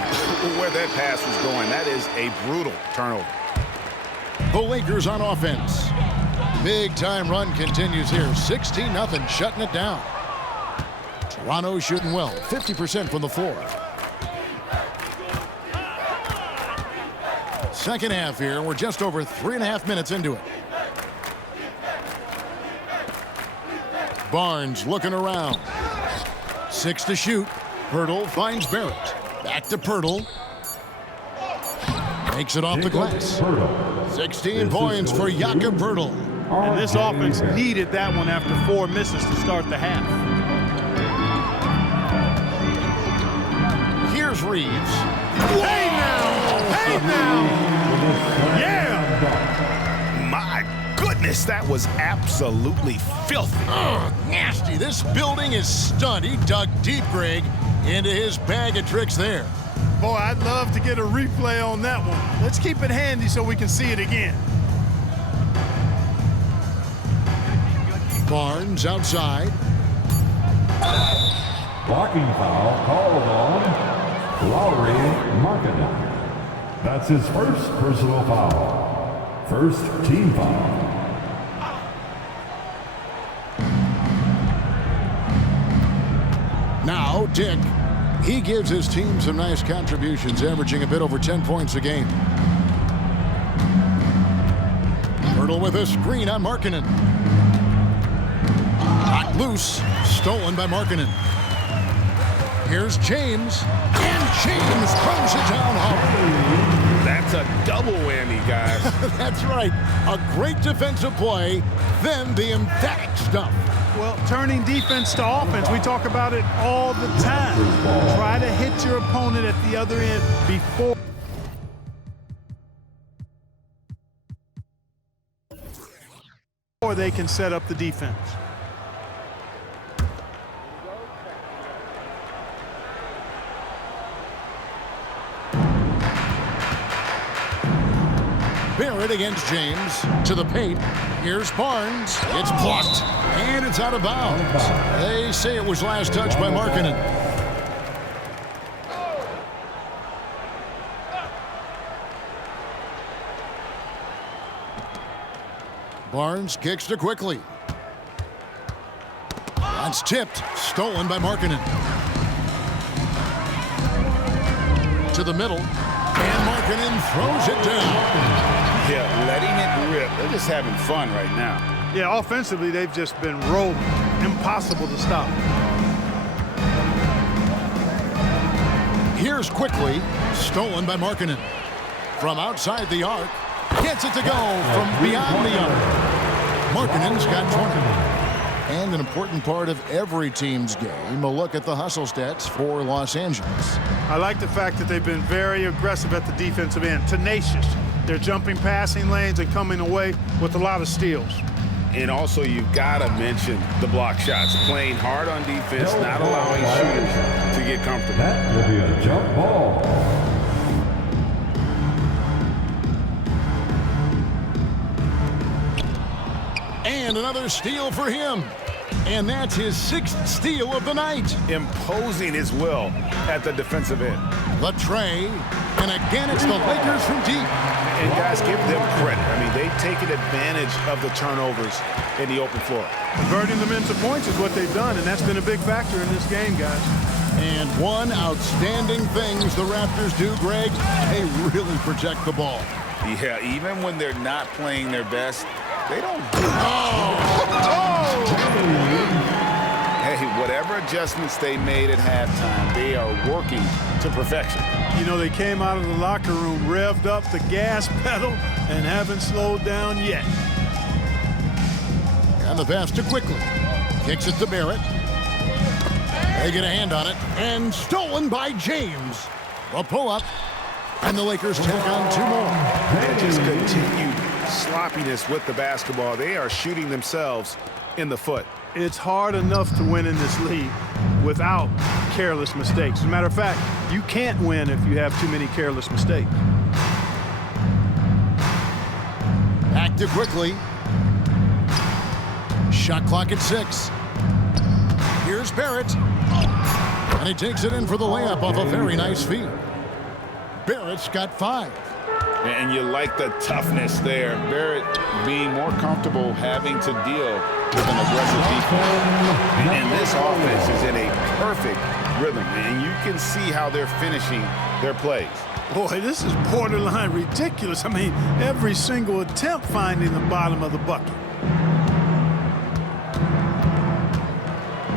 where that pass was going. That is a brutal turnover. The Lakers on offense. Big time run continues here. 16-0, shutting it down. Toronto shooting well, 50% from the floor. Second half here. We're just over 3.5 minutes into it. Barnes looking around. 6 to shoot. Pirtle finds Barrett. Back to Pirtle. Makes it off the glass. 16 points for Jakob Pirtle. And this offense needed that one after 4 misses to start the half. Here's Reeves. Hey now! Hey now! Yeah! My goodness, that was absolutely filthy. Ugh, nasty. This building is stunned. He dug deep, Greg, into his bag of tricks there. Boy, I'd love to get a replay on that one. Let's keep it handy so we can see it again. Barnes outside. Blocking foul called on Lauri Markkanen. That's his first personal foul. First team foul. Now, Dick. He gives his team some nice contributions, averaging a bit over 10 points a game. Pirtle with a screen on Markkanen. Knocked loose, stolen by Markkanen. Here's James, and James throws it down hard. That's a double whammy, guys. That's right. A great defensive play, then the emphatic stuff. Well, turning defense to offense, we talk about it all the time. Try to hit your opponent at the other end before they can set up the defense. Barrett against James to the paint. Here's Barnes. It's blocked, and it's out of bounds. They say it was last touched by Markkanen. Barnes kicks to Quickly. That's tipped, stolen by Markkanen. To the middle, and Markkanen throws it down. Yeah, letting it rip. They're just having fun right now. Yeah, offensively, they've just been rolling. Impossible to stop. Here's quickly, stolen by Markkanen. From outside the arc, gets it to go from beyond the arc. Markkanen's got 20. And an important part of every team's game, a look at the hustle stats for Los Angeles. I like the fact that they've been very aggressive at the defensive end, tenacious. They're jumping passing lanes and coming away with a lot of steals. And also, you've got to mention the block shots. Playing hard on defense, not allowing shooters to get comfortable. That will be a jump ball. And another steal for him. And that's his 6th steal of the night. Imposing his will at the defensive end. Latrey, and again it's the Lakers from deep. And guys, give them credit. I mean, they've taken advantage of the turnovers in the open floor. Converting them into points is what they've done, and that's been a big factor in this game, guys. And one outstanding thing the Raptors do, Greg, they really protect the ball. Yeah, even when they're not playing their best, they don't. Hey, whatever adjustments they made at halftime, they are working to perfection. You know, they came out of the locker room, revved up the gas pedal, and haven't slowed down yet. And the pass to Quickly. Kicks it to Barrett. They get a hand on it, and stolen by James. A pull-up, and the Lakers take on 2 more. And just continued sloppiness with the basketball. They are shooting themselves in the foot. It's hard enough to win in this league without careless mistakes. As a matter of fact, you can't win if you have too many careless mistakes. Back to Quickly. Shot clock at 6. Here's Barrett. And he takes it in for the layup off a very nice feed. Barrett's got 5. And you like the toughness there. Barrett being more comfortable having to deal with an aggressive defense. And this offense is in a perfect rhythm, and you can see how they're finishing their plays. Boy, this is borderline ridiculous. I mean, every single attempt finding the bottom of the bucket.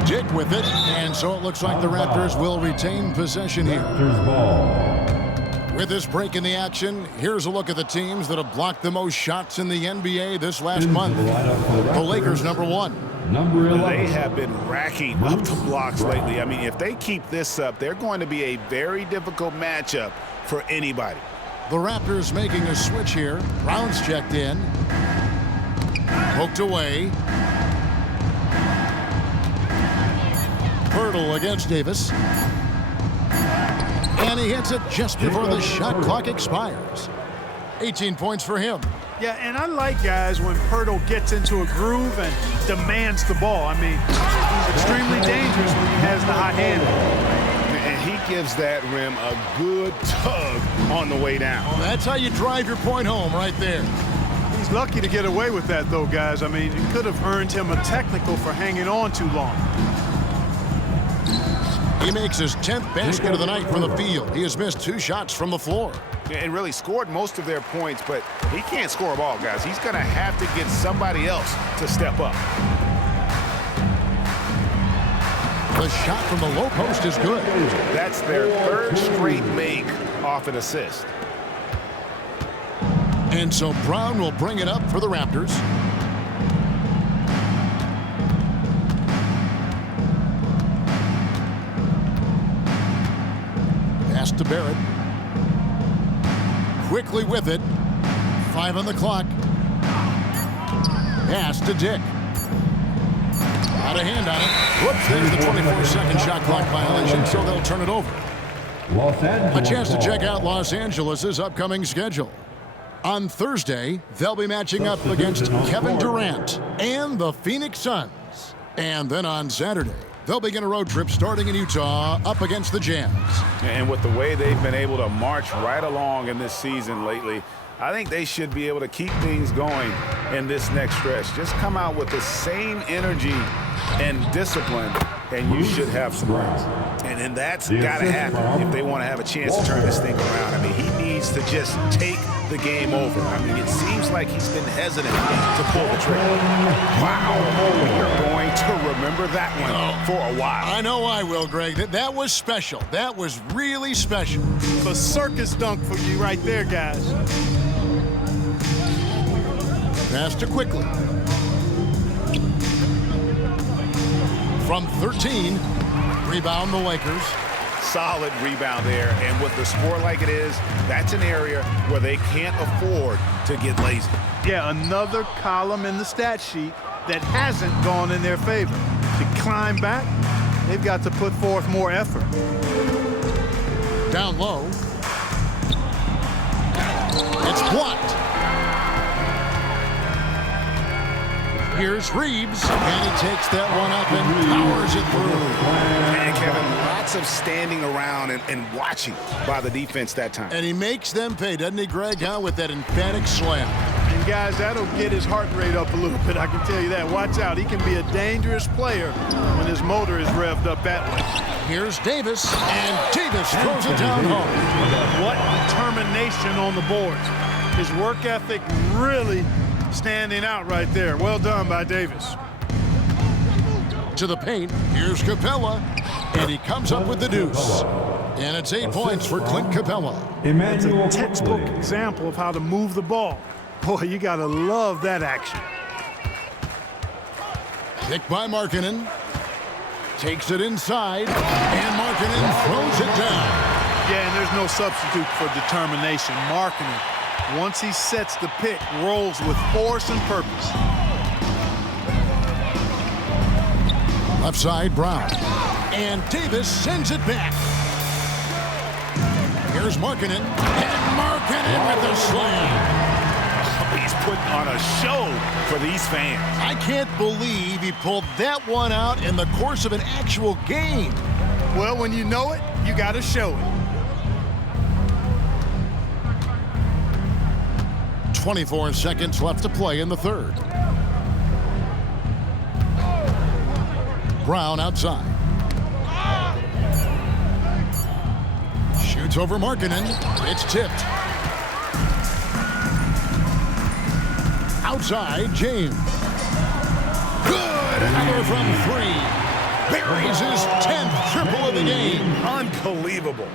Dick with it, and so it looks like the Raptors will retain possession here. Raptors ball. With this break in the action, here's a look at the teams that have blocked the most shots in the NBA this last month. The Lakers, number 1. Number 11. They have been racking up the blocks lately. I mean, if they keep this up, they're going to be a very difficult matchup for anybody. The Raptors making a switch here. Brown's checked in. Poked away. Pirtle against Davis. And he hits it just before the shot clock expires. 18 points for him. Yeah, and I like guys when Pirtle gets into a groove and demands the ball. I mean, he's extremely dangerous when he has the hot hand. And he gives that rim a good tug on the way down. Well, that's how you drive your point home right there. He's lucky to get away with that, though, guys. I mean, it could have earned him a technical for hanging on too long. He makes his 10th basket of the night from the field. He has missed 2 shots from the floor. And really scored most of their points, but he can't score a ball, guys. He's going to have to get somebody else to step up. The shot from the low post is good. That's their 3rd straight make off an assist. And so Brown will bring it up for the Raptors. Pass to Barrett. Quickly with it. 5 on the clock. Pass to Dick. Out of hand on it. Whoops, there's the 24-second shot clock violation, so they'll turn it over. Los Angeles. A chance to check out Los Angeles' upcoming schedule. On Thursday, they'll be matching up against Kevin Durant and the Phoenix Suns. And then on Saturday, they'll begin a road trip starting in Utah up against the Jazz. And with the way they've been able to march right along in this season lately, I think they should be able to keep things going in this next stretch. Just come out with the same energy and discipline, and you should have some runs. And that's got to happen if they want to have a chance to turn this thing around. I mean, he needs needs to just take the game over. I mean, it seems like he's been hesitant to pull the trigger. Wow. We're going to remember that one for a while. I know I will, Greg. That was special. That was really special. A circus dunk for you right there, guys. Pass to Quickly. From 13, rebound the Lakers. Solid rebound there, and with the score like it is, that's an area where they can't afford to get lazy. Yeah, another column in the stat sheet that hasn't gone in their favor. To climb back, they've got to put forth more effort. Down low. It's blocked. Here's Reeves, and he takes that one up and powers it through. And Kevin, lots of standing around and watching by the defense that time. And he makes them pay, doesn't he, Greg, with that emphatic slam. And guys, that'll get his heart rate up a little bit, I can tell you that. Watch out, he can be a dangerous player when his motor is revved up that way. Here's Davis, and Davis throws it down home. What determination on the boards. His work ethic really standing out right there. Well done by Davis. To the paint, here's Capella, and he comes up with the deuce. And it's 8 points for Clint Capella. It's a textbook example of how to move the ball. Boy, you gotta love that action. Picked by Markkanen. Takes it inside, and Markkanen throws it down. Yeah, and there's no substitute for determination. Markkanen, once he sets the pick, rolls with force and purpose. Left side, Brown. And Davis sends it back. Here's Markkanen. And Markkanen with the slam. He's putting on a show for these fans. I can't believe he pulled that one out in the course of an actual game. Well, when you know it, you got to show it. 24 seconds left to play in the third. Brown outside. Shoots over Markkanen. It's tipped. Outside, James. Good! Another from three. Buries his 10th triple of the game. Unbelievable.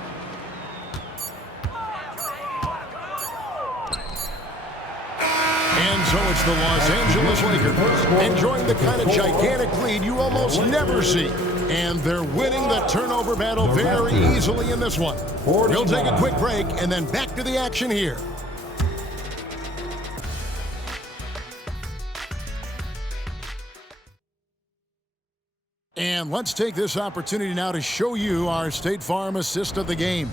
And so it's the Los Angeles Lakers enjoying the kind of gigantic lead you almost never see. And they're winning the turnover battle very easily in this one. We'll take a quick break and then back to the action here. And let's take this opportunity now to show you our State Farm assist of the game.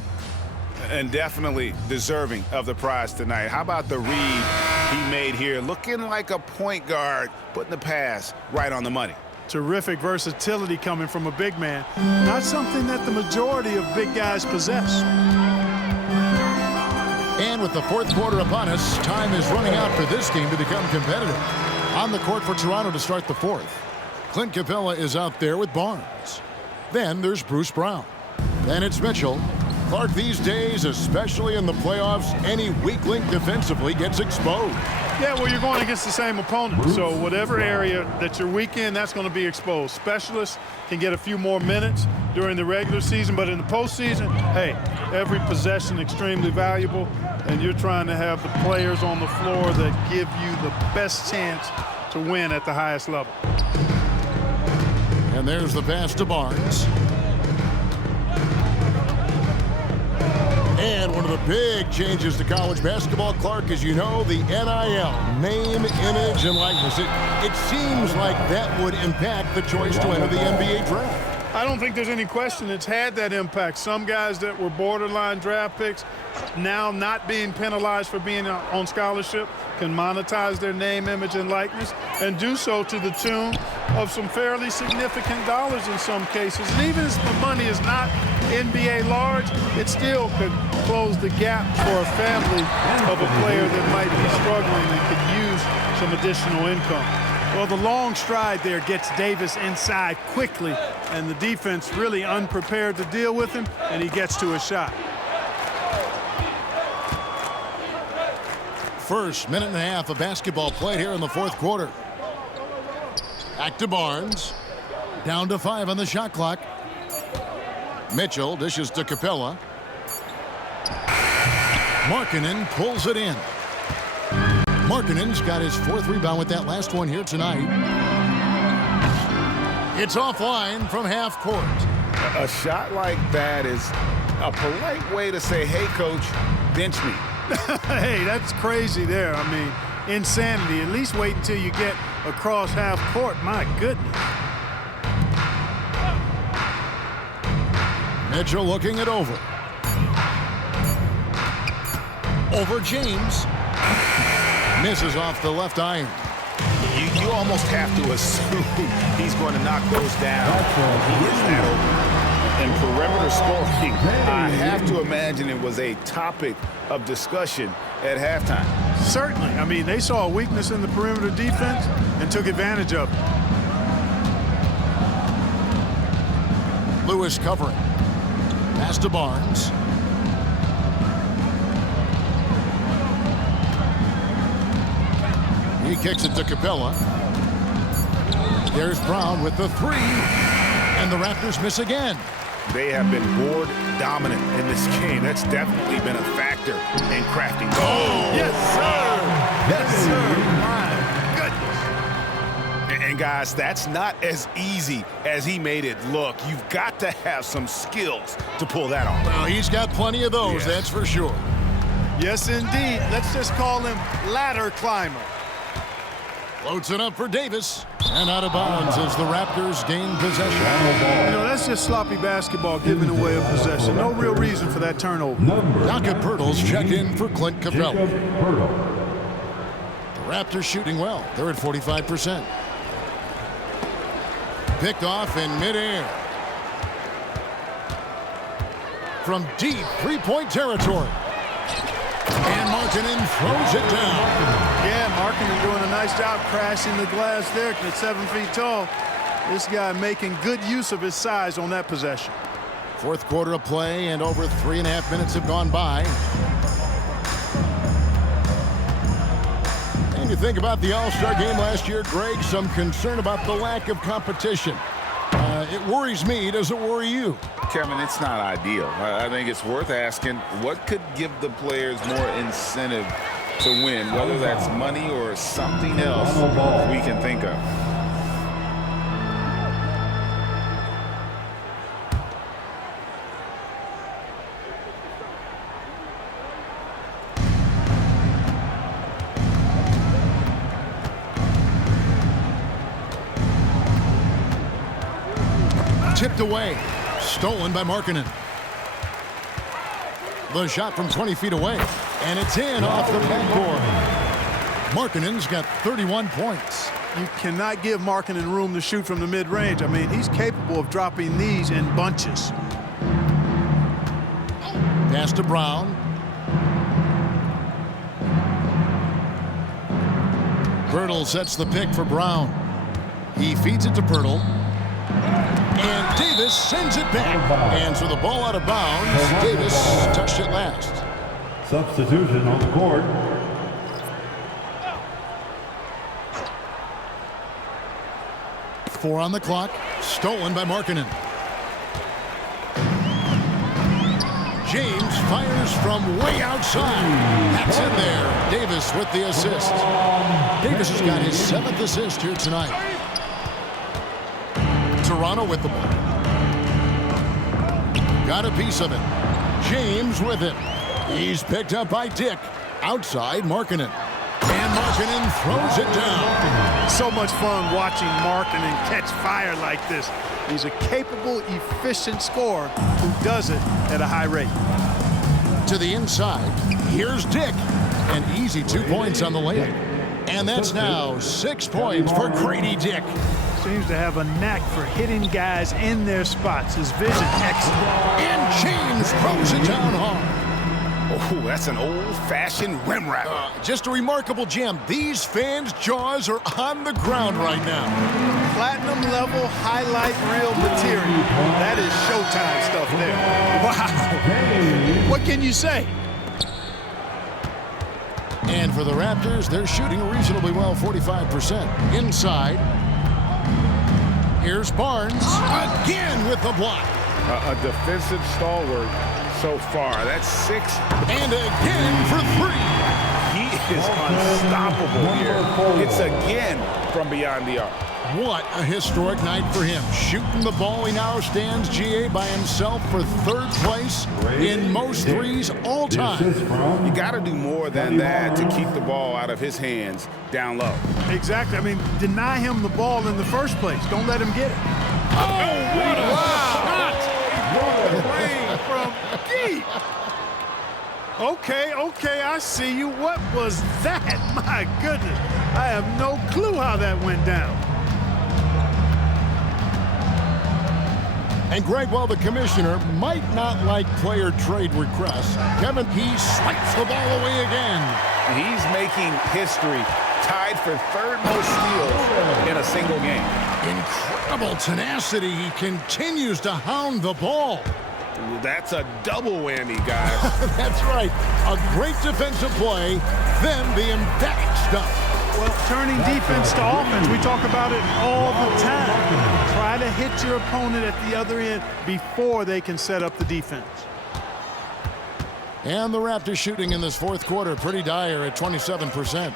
And definitely deserving of the prize tonight. How about the read he made here? Looking like a point guard, putting the pass right on the money. Terrific versatility coming from a big man. Not something that the majority of big guys possess. And with the fourth quarter upon us, time is running out for this game to become competitive. On the court for Toronto to start the fourth. Clint Capella is out there with Barnes. Then there's Bruce Brown. Then it's Mitchell. Clark, these days, especially in the playoffs, any weak link defensively gets exposed. Yeah, well, you're going against the same opponent. So whatever area that you're weak in, that's going to be exposed. Specialists can get a few more minutes during the regular season, but in the postseason, hey, every possession extremely valuable, and you're trying to have the players on the floor that give you the best chance to win at the highest level. And there's the pass to Barnes. And one of the big changes to college basketball, Clark, as you know, the NIL, name, image, and likeness. It seems like that would impact the choice to enter the NBA draft. I don't think there's any question it's had that impact. Some guys that were borderline draft picks now not being penalized for being on scholarship can monetize their name, image, and likeness and do so to the tune of some fairly significant dollars in some cases. And even if the money is not NBA large, it still could close the gap for a family of a player that might be struggling and could use some additional income. Well, the long stride there gets Davis inside quickly, and the defense really unprepared to deal with him, and he gets to a shot. first minute and a half of basketball played here in the fourth quarter. Back to Barnes. Down to 5 on the shot clock. Mitchell dishes to Capella. Markkanen pulls it in. Markkanen's got his 4th rebound with that last one here tonight. It's offline from half court. A shot like that is a polite way to say, hey, coach, bench me. Hey, that's crazy there. I mean, insanity. At least wait until you get across half court. My goodness. Mitchell looking it over. Over James. Misses off the left iron. You almost have to assume he's going to knock those down. He is that open. And perimeter scoring, I have to imagine it was a topic of discussion at halftime. Certainly. I mean, they saw a weakness in the perimeter defense and took advantage of it. Lewis covering. Pass to Barnes. He kicks it to Capella. There's Brown with the 3. And the Raptors miss again. They have been board dominant in this game. That's definitely been a factor in crafting. Oh, yes, sir. Yes, sir. My goodness. And guys, that's not as easy as he made it look. You've got to have some skills to pull that off. Well, he's got plenty of those, that's for sure. Yes, indeed. Let's just call him ladder climber. Floats it up for Davis. And out of bounds as the Raptors gain possession. You know, that's just sloppy basketball giving away a possession. No real reason for that turnover. Jakob Poeltl's check in for Clint Capella. Jakob Poeltl. The Raptors shooting well. They're at 45%. Picked off in midair. From deep three-point territory. And Markkanen throws it down. Yeah, Markkanen doing a nice job crashing the glass there at 7 feet tall. This guy making good use of his size on that possession. Fourth quarter of play and over 3.5 minutes have gone by. And you think about the All-Star game last year, Greg, some concern about the lack of competition. It worries me. Does it worry you? Kevin, it's not ideal. I think it's worth asking what could give the players more incentive to win, whether that's money or something else we can think of. Tipped away. Stolen by Markkanen. The shot from 20 feet away. And it's in off the backboard. Markkanen's got 31 points. You cannot give Markkanen room to shoot from the mid-range. I mean, he's capable of dropping these in bunches. Pass to Brown. Poeltl sets the pick for Brown. He feeds it to Poeltl. And Davis sends it back. And so the ball out of bounds. Davis touched it last. Substitution on the court. Four on the clock. Stolen by Markkanen. James fires from way outside. That's in there. Davis with the assist. Davis has got his 7th assist here tonight. Toronto with the ball. Got a piece of it. James with it. He's picked up by Dick. Outside Markkanen. And Markkanen throws it down. So much fun watching Markkanen catch fire like this. He's a capable, efficient scorer who does it at a high rate. To the inside. Here's Dick. An easy 2 points on the layup. And that's now 6 points for Grady Dick. Seems to have a knack for hitting guys in their spots. His vision excellent. And James throws it down hard. Oh, that's an old-fashioned rim wrap. Just a remarkable jam. These fans' jaws are on the ground right now. Platinum level highlight reel material. That is Showtime stuff there. Wow. What can you say? And for the Raptors, they're shooting reasonably well, 45%. Inside. Here's Barnes again with the block. A defensive stalwart so far. That's 6. And again for 3. He is unstoppable here. It's again from beyond the arc. What a historic night for him. Shooting the ball, he now stands, GA, by himself for 3rd place in most threes all time. You got to do more than that to keep the ball out of his hands down low. Exactly. I mean, deny him the ball in the first place. Don't let him get it. Oh, what a shot! Rain from deep. Okay, I see you. What was that? My goodness. I have no clue how that went down. And Greg, while the commissioner might not like player trade requests, Kevin, he swipes the ball away again. He's making history, tied for 3rd most steals in a single game. Incredible tenacity. He continues to hound the ball. That's a double whammy, guys. That's right. A great defensive play, then the emphatic stuff. Well, turning defense to offense, we talk about it all the time. Try to hit your opponent at the other end before they can set up the defense. And the Raptors shooting in this 4th quarter pretty dire at 27%.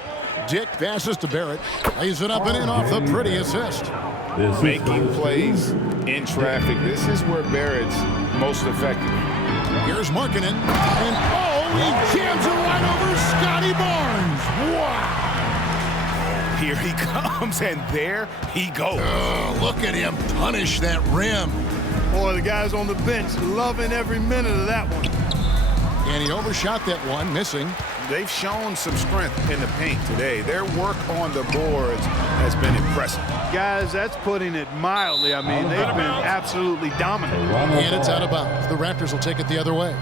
Dick passes to Barrett, lays it up and in off the pretty assist. Making plays in traffic. This is where Barrett's most effective. Here's Markkanen, and he jams it right over Scotty Barnes. Wow! Here he comes, and there he goes. Look at him punish that rim. Boy, the guys on the bench loving every minute of that one. And he overshot that one, missing. They've shown some strength in the paint today. Their work on the boards has been impressive. Guys, that's putting it mildly. I mean, they've been absolutely dominant. And it's out of bounds. The Raptors will take it the other way.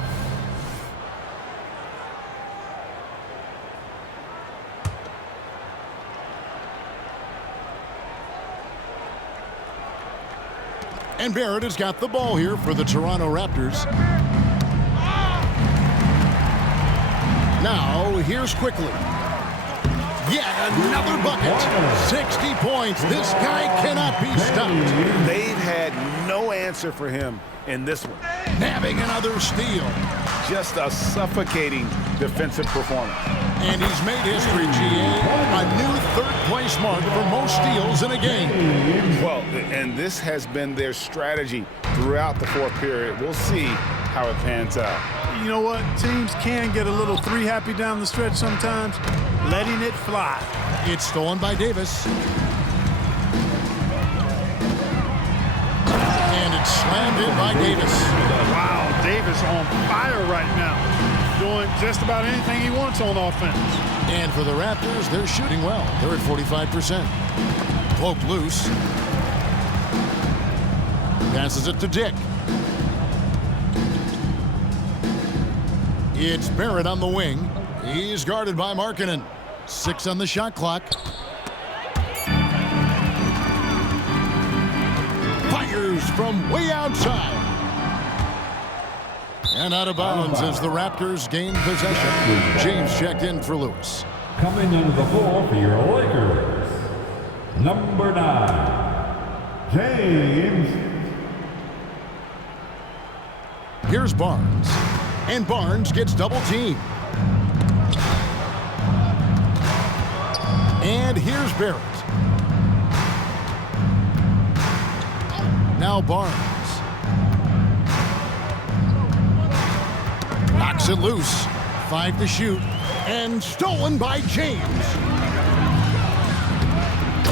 And Barrett has got the ball here for the Toronto Raptors. Now, here's Quickly. Yet another bucket. 60 points. This guy cannot be stopped. They've had no answer for him in this one. Having another steal. Just a suffocating defensive performance. And he's made history, GA. A new 3rd place mark for most steals in a game. Well, and this has been their strategy throughout the 4th period. We'll see how it pans out. You know what? Teams can get a little 3 happy down the stretch sometimes, letting it fly. It's stolen by Davis. And it's slammed in by Davis. Wow, Davis on fire right now. Doing just about anything he wants on offense. And for the Raptors, they're shooting well. They're at 45%. Poked loose. Passes it to Dick. It's Barrett on the wing. He's guarded by Markkanen. 6 on the shot clock. Fires from way outside. And out of bounds as the Raptors gain possession. James checked in for Lewis. Coming into the floor for your Lakers, number 9, James. Here's Barnes. And Barnes gets double teamed. And here's Barrett. Now Barnes. Knocks it loose. 5 to shoot. And stolen by James.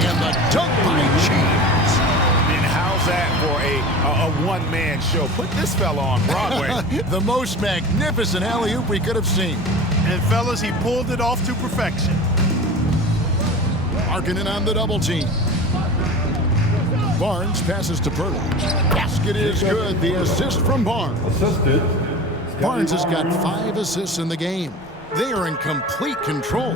And the dunk by James. And how's that for a one-man show? Put this fella on Broadway. The most magnificent alley-oop we could have seen. And fellas, he pulled it off to perfection. Markkanen on the double team. Barnes passes to Pirtle. Basket is good. The assist from Barnes. Assisted. Barnes has got 5 assists in the game. They are in complete control.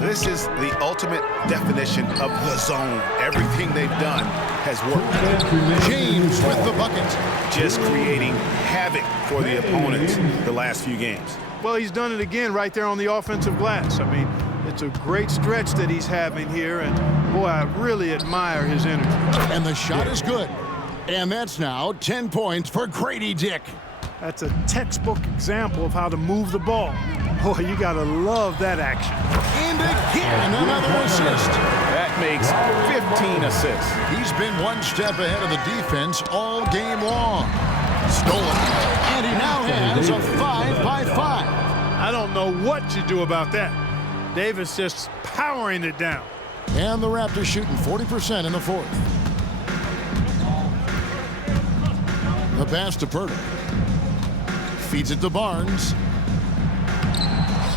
This is the ultimate definition of the zone. Everything they've done has worked. James with the bucket. Just creating havoc for the opponents the last few games. Well, he's done it again right there on the offensive glass. I mean, it's a great stretch that he's having here, and boy, I really admire his energy. And the shot is good. And that's now 10 points for Grady Dick. That's a textbook example of how to move the ball. Boy, you gotta love that action. And again, another assist. That makes 15 assists. He's been one step ahead of the defense all game long. Stolen. And he now has a 5-by-5. I don't know what you do about that. Davis just powering it down. And the Raptors shooting 40% in the fourth. The pass to Pirtle. Feeds it to Barnes.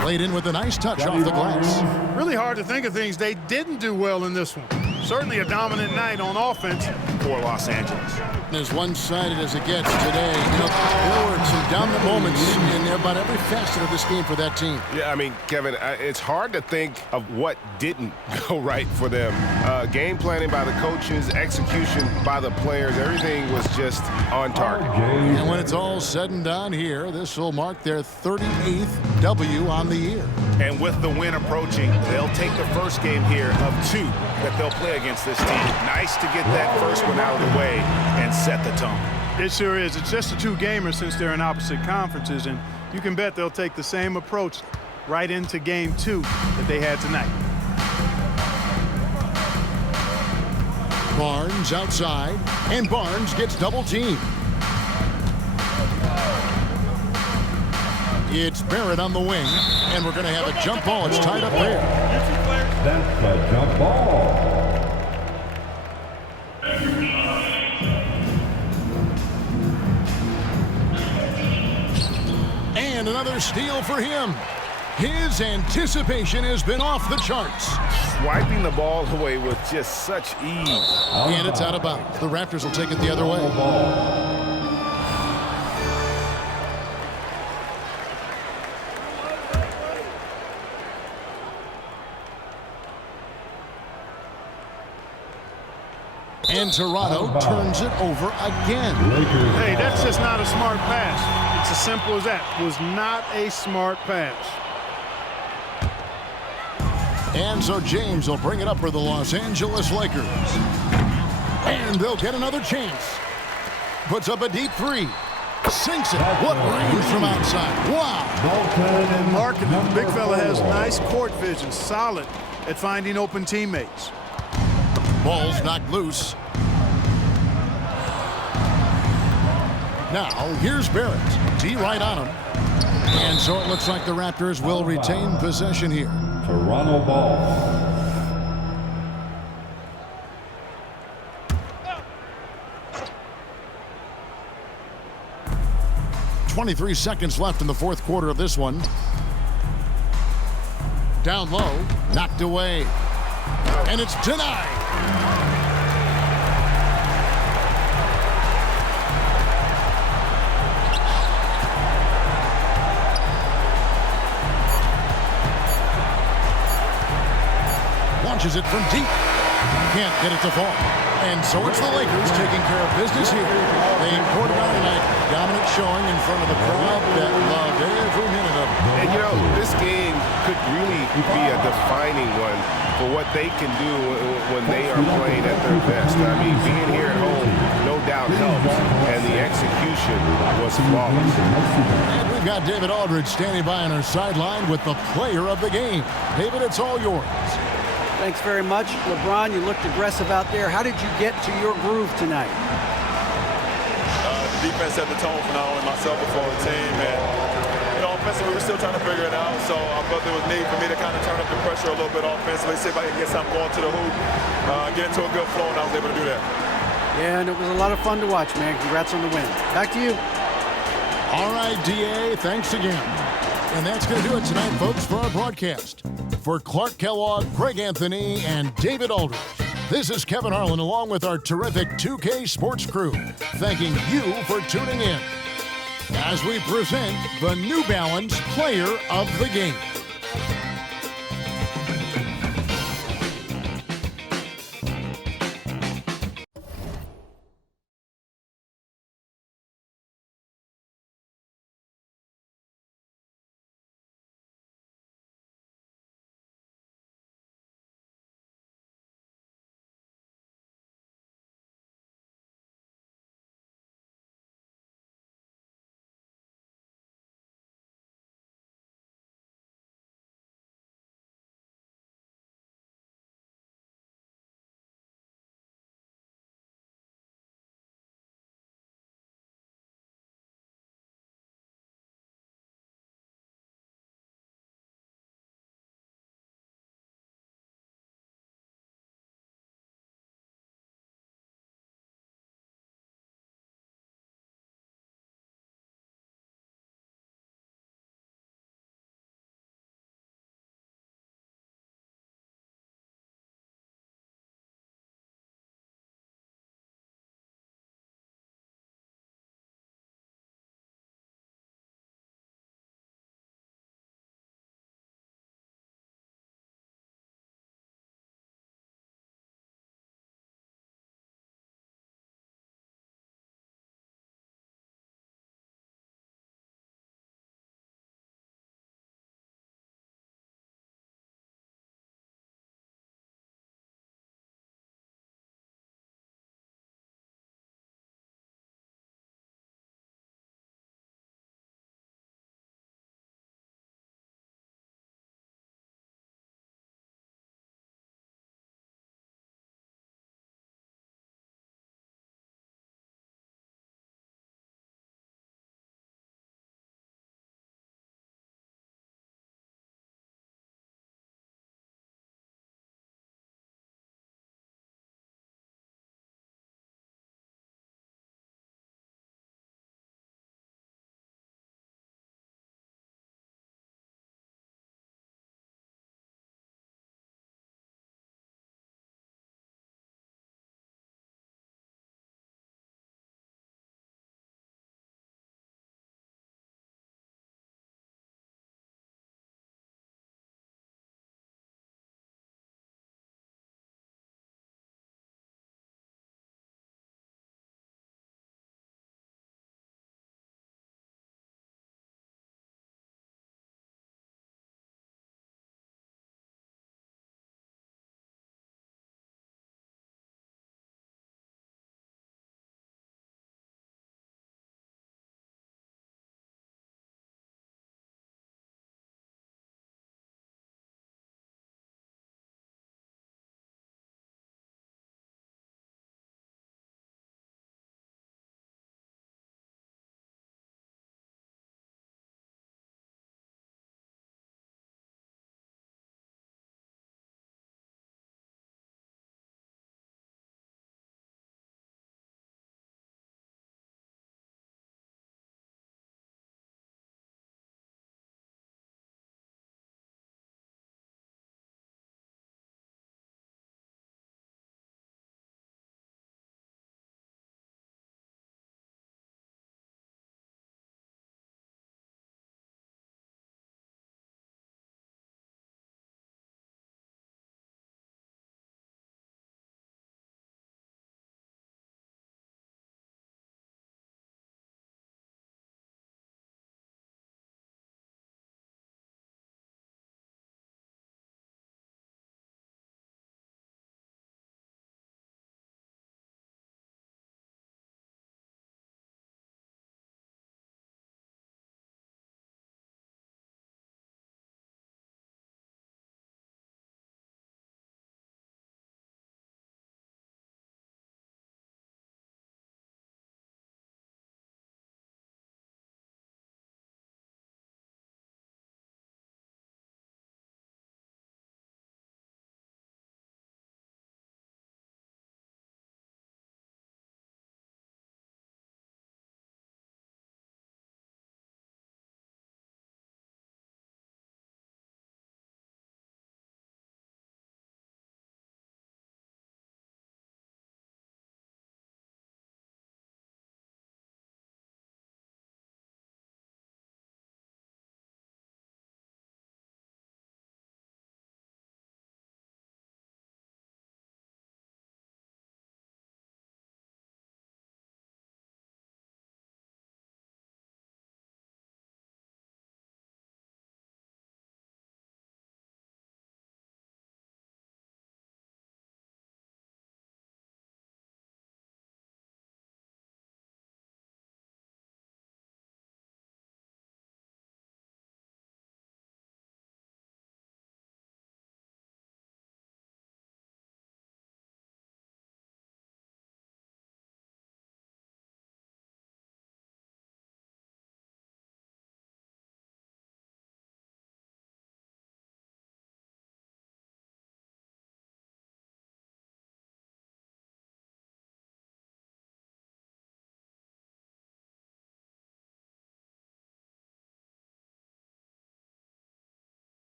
Slayed in with a nice touch off the glass. Really hard to think of things they didn't do well in this one. Certainly a dominant night on offense. For Los Angeles. As one-sided as it gets today, you know, there were some dominant moments in about every facet of this game for that team. Yeah, I mean, Kevin, it's hard to think of what didn't go right for them. Game planning by the coaches, execution by the players, everything was just on target. And when it's all said and done here, this will mark their 38th W on the year. And with the win approaching, they'll take the first game here of 2 that they'll play against this team. Nice to get that first one out of the way and set the tone. It sure is. It's just a 2-gamer since they're in opposite conferences, and you can bet they'll take the same approach right into game 2 that they had tonight. Barnes outside, and Barnes gets double teamed. It's Barrett on the wing, and we're going to have a jump ball. It's tied up there. That's a jump ball. And another steal for him. His anticipation has been off the charts. Swiping the ball away with just such ease. And it's out of bounds. The Raptors will take it the other way. 'And Toronto turns it over again. Hey, that's just not a smart pass. It's as simple as that. Was not a smart pass. And so James will bring it up for the Los Angeles Lakers. And they'll get another chance. Puts up a deep 3. Sinks it. What range from outside. Wow. And Markin, the big fella, has nice court vision. Solid at finding open teammates. Ball's knocked loose. Now, here's Barrett. D right on him. And so it looks like the Raptors will retain possession here. Toronto ball. 23 seconds left in the fourth quarter of this one. Down low, knocked away. And it's denied. Launches it from deep. Can't get it to fall. And so it's the Lakers taking care of business here. They poured it out tonight. Dominant showing in front of the crowd that loved every minute of it. And, you know, this game could really be a defining one for what they can do when they are playing at their best. I mean, being here at home, no doubt helps, and the execution was flawless. And we've got David Aldridge standing by on our sideline with the player of the game. David, it's all yours. Thanks very much. LeBron, you looked aggressive out there. How did you get to your groove tonight? The defense set the tone for not only myself but for the team. And, you know, offensively, we're still trying to figure it out. So I felt there was need for me to kind of turn up the pressure a little bit offensively, see if I can get something going to the hoop, get into a good flow, and I was able to do that. Yeah, and it was a lot of fun to watch, man. Congrats on the win. Back to you. All right, DA, thanks again. And that's going to do it tonight, folks, for our broadcast. For Clark Kellogg, Greg Anthony, and David Aldridge, this is Kevin Harlan along with our terrific 2K Sports crew, thanking you for tuning in as we present the New Balance Player of the Game.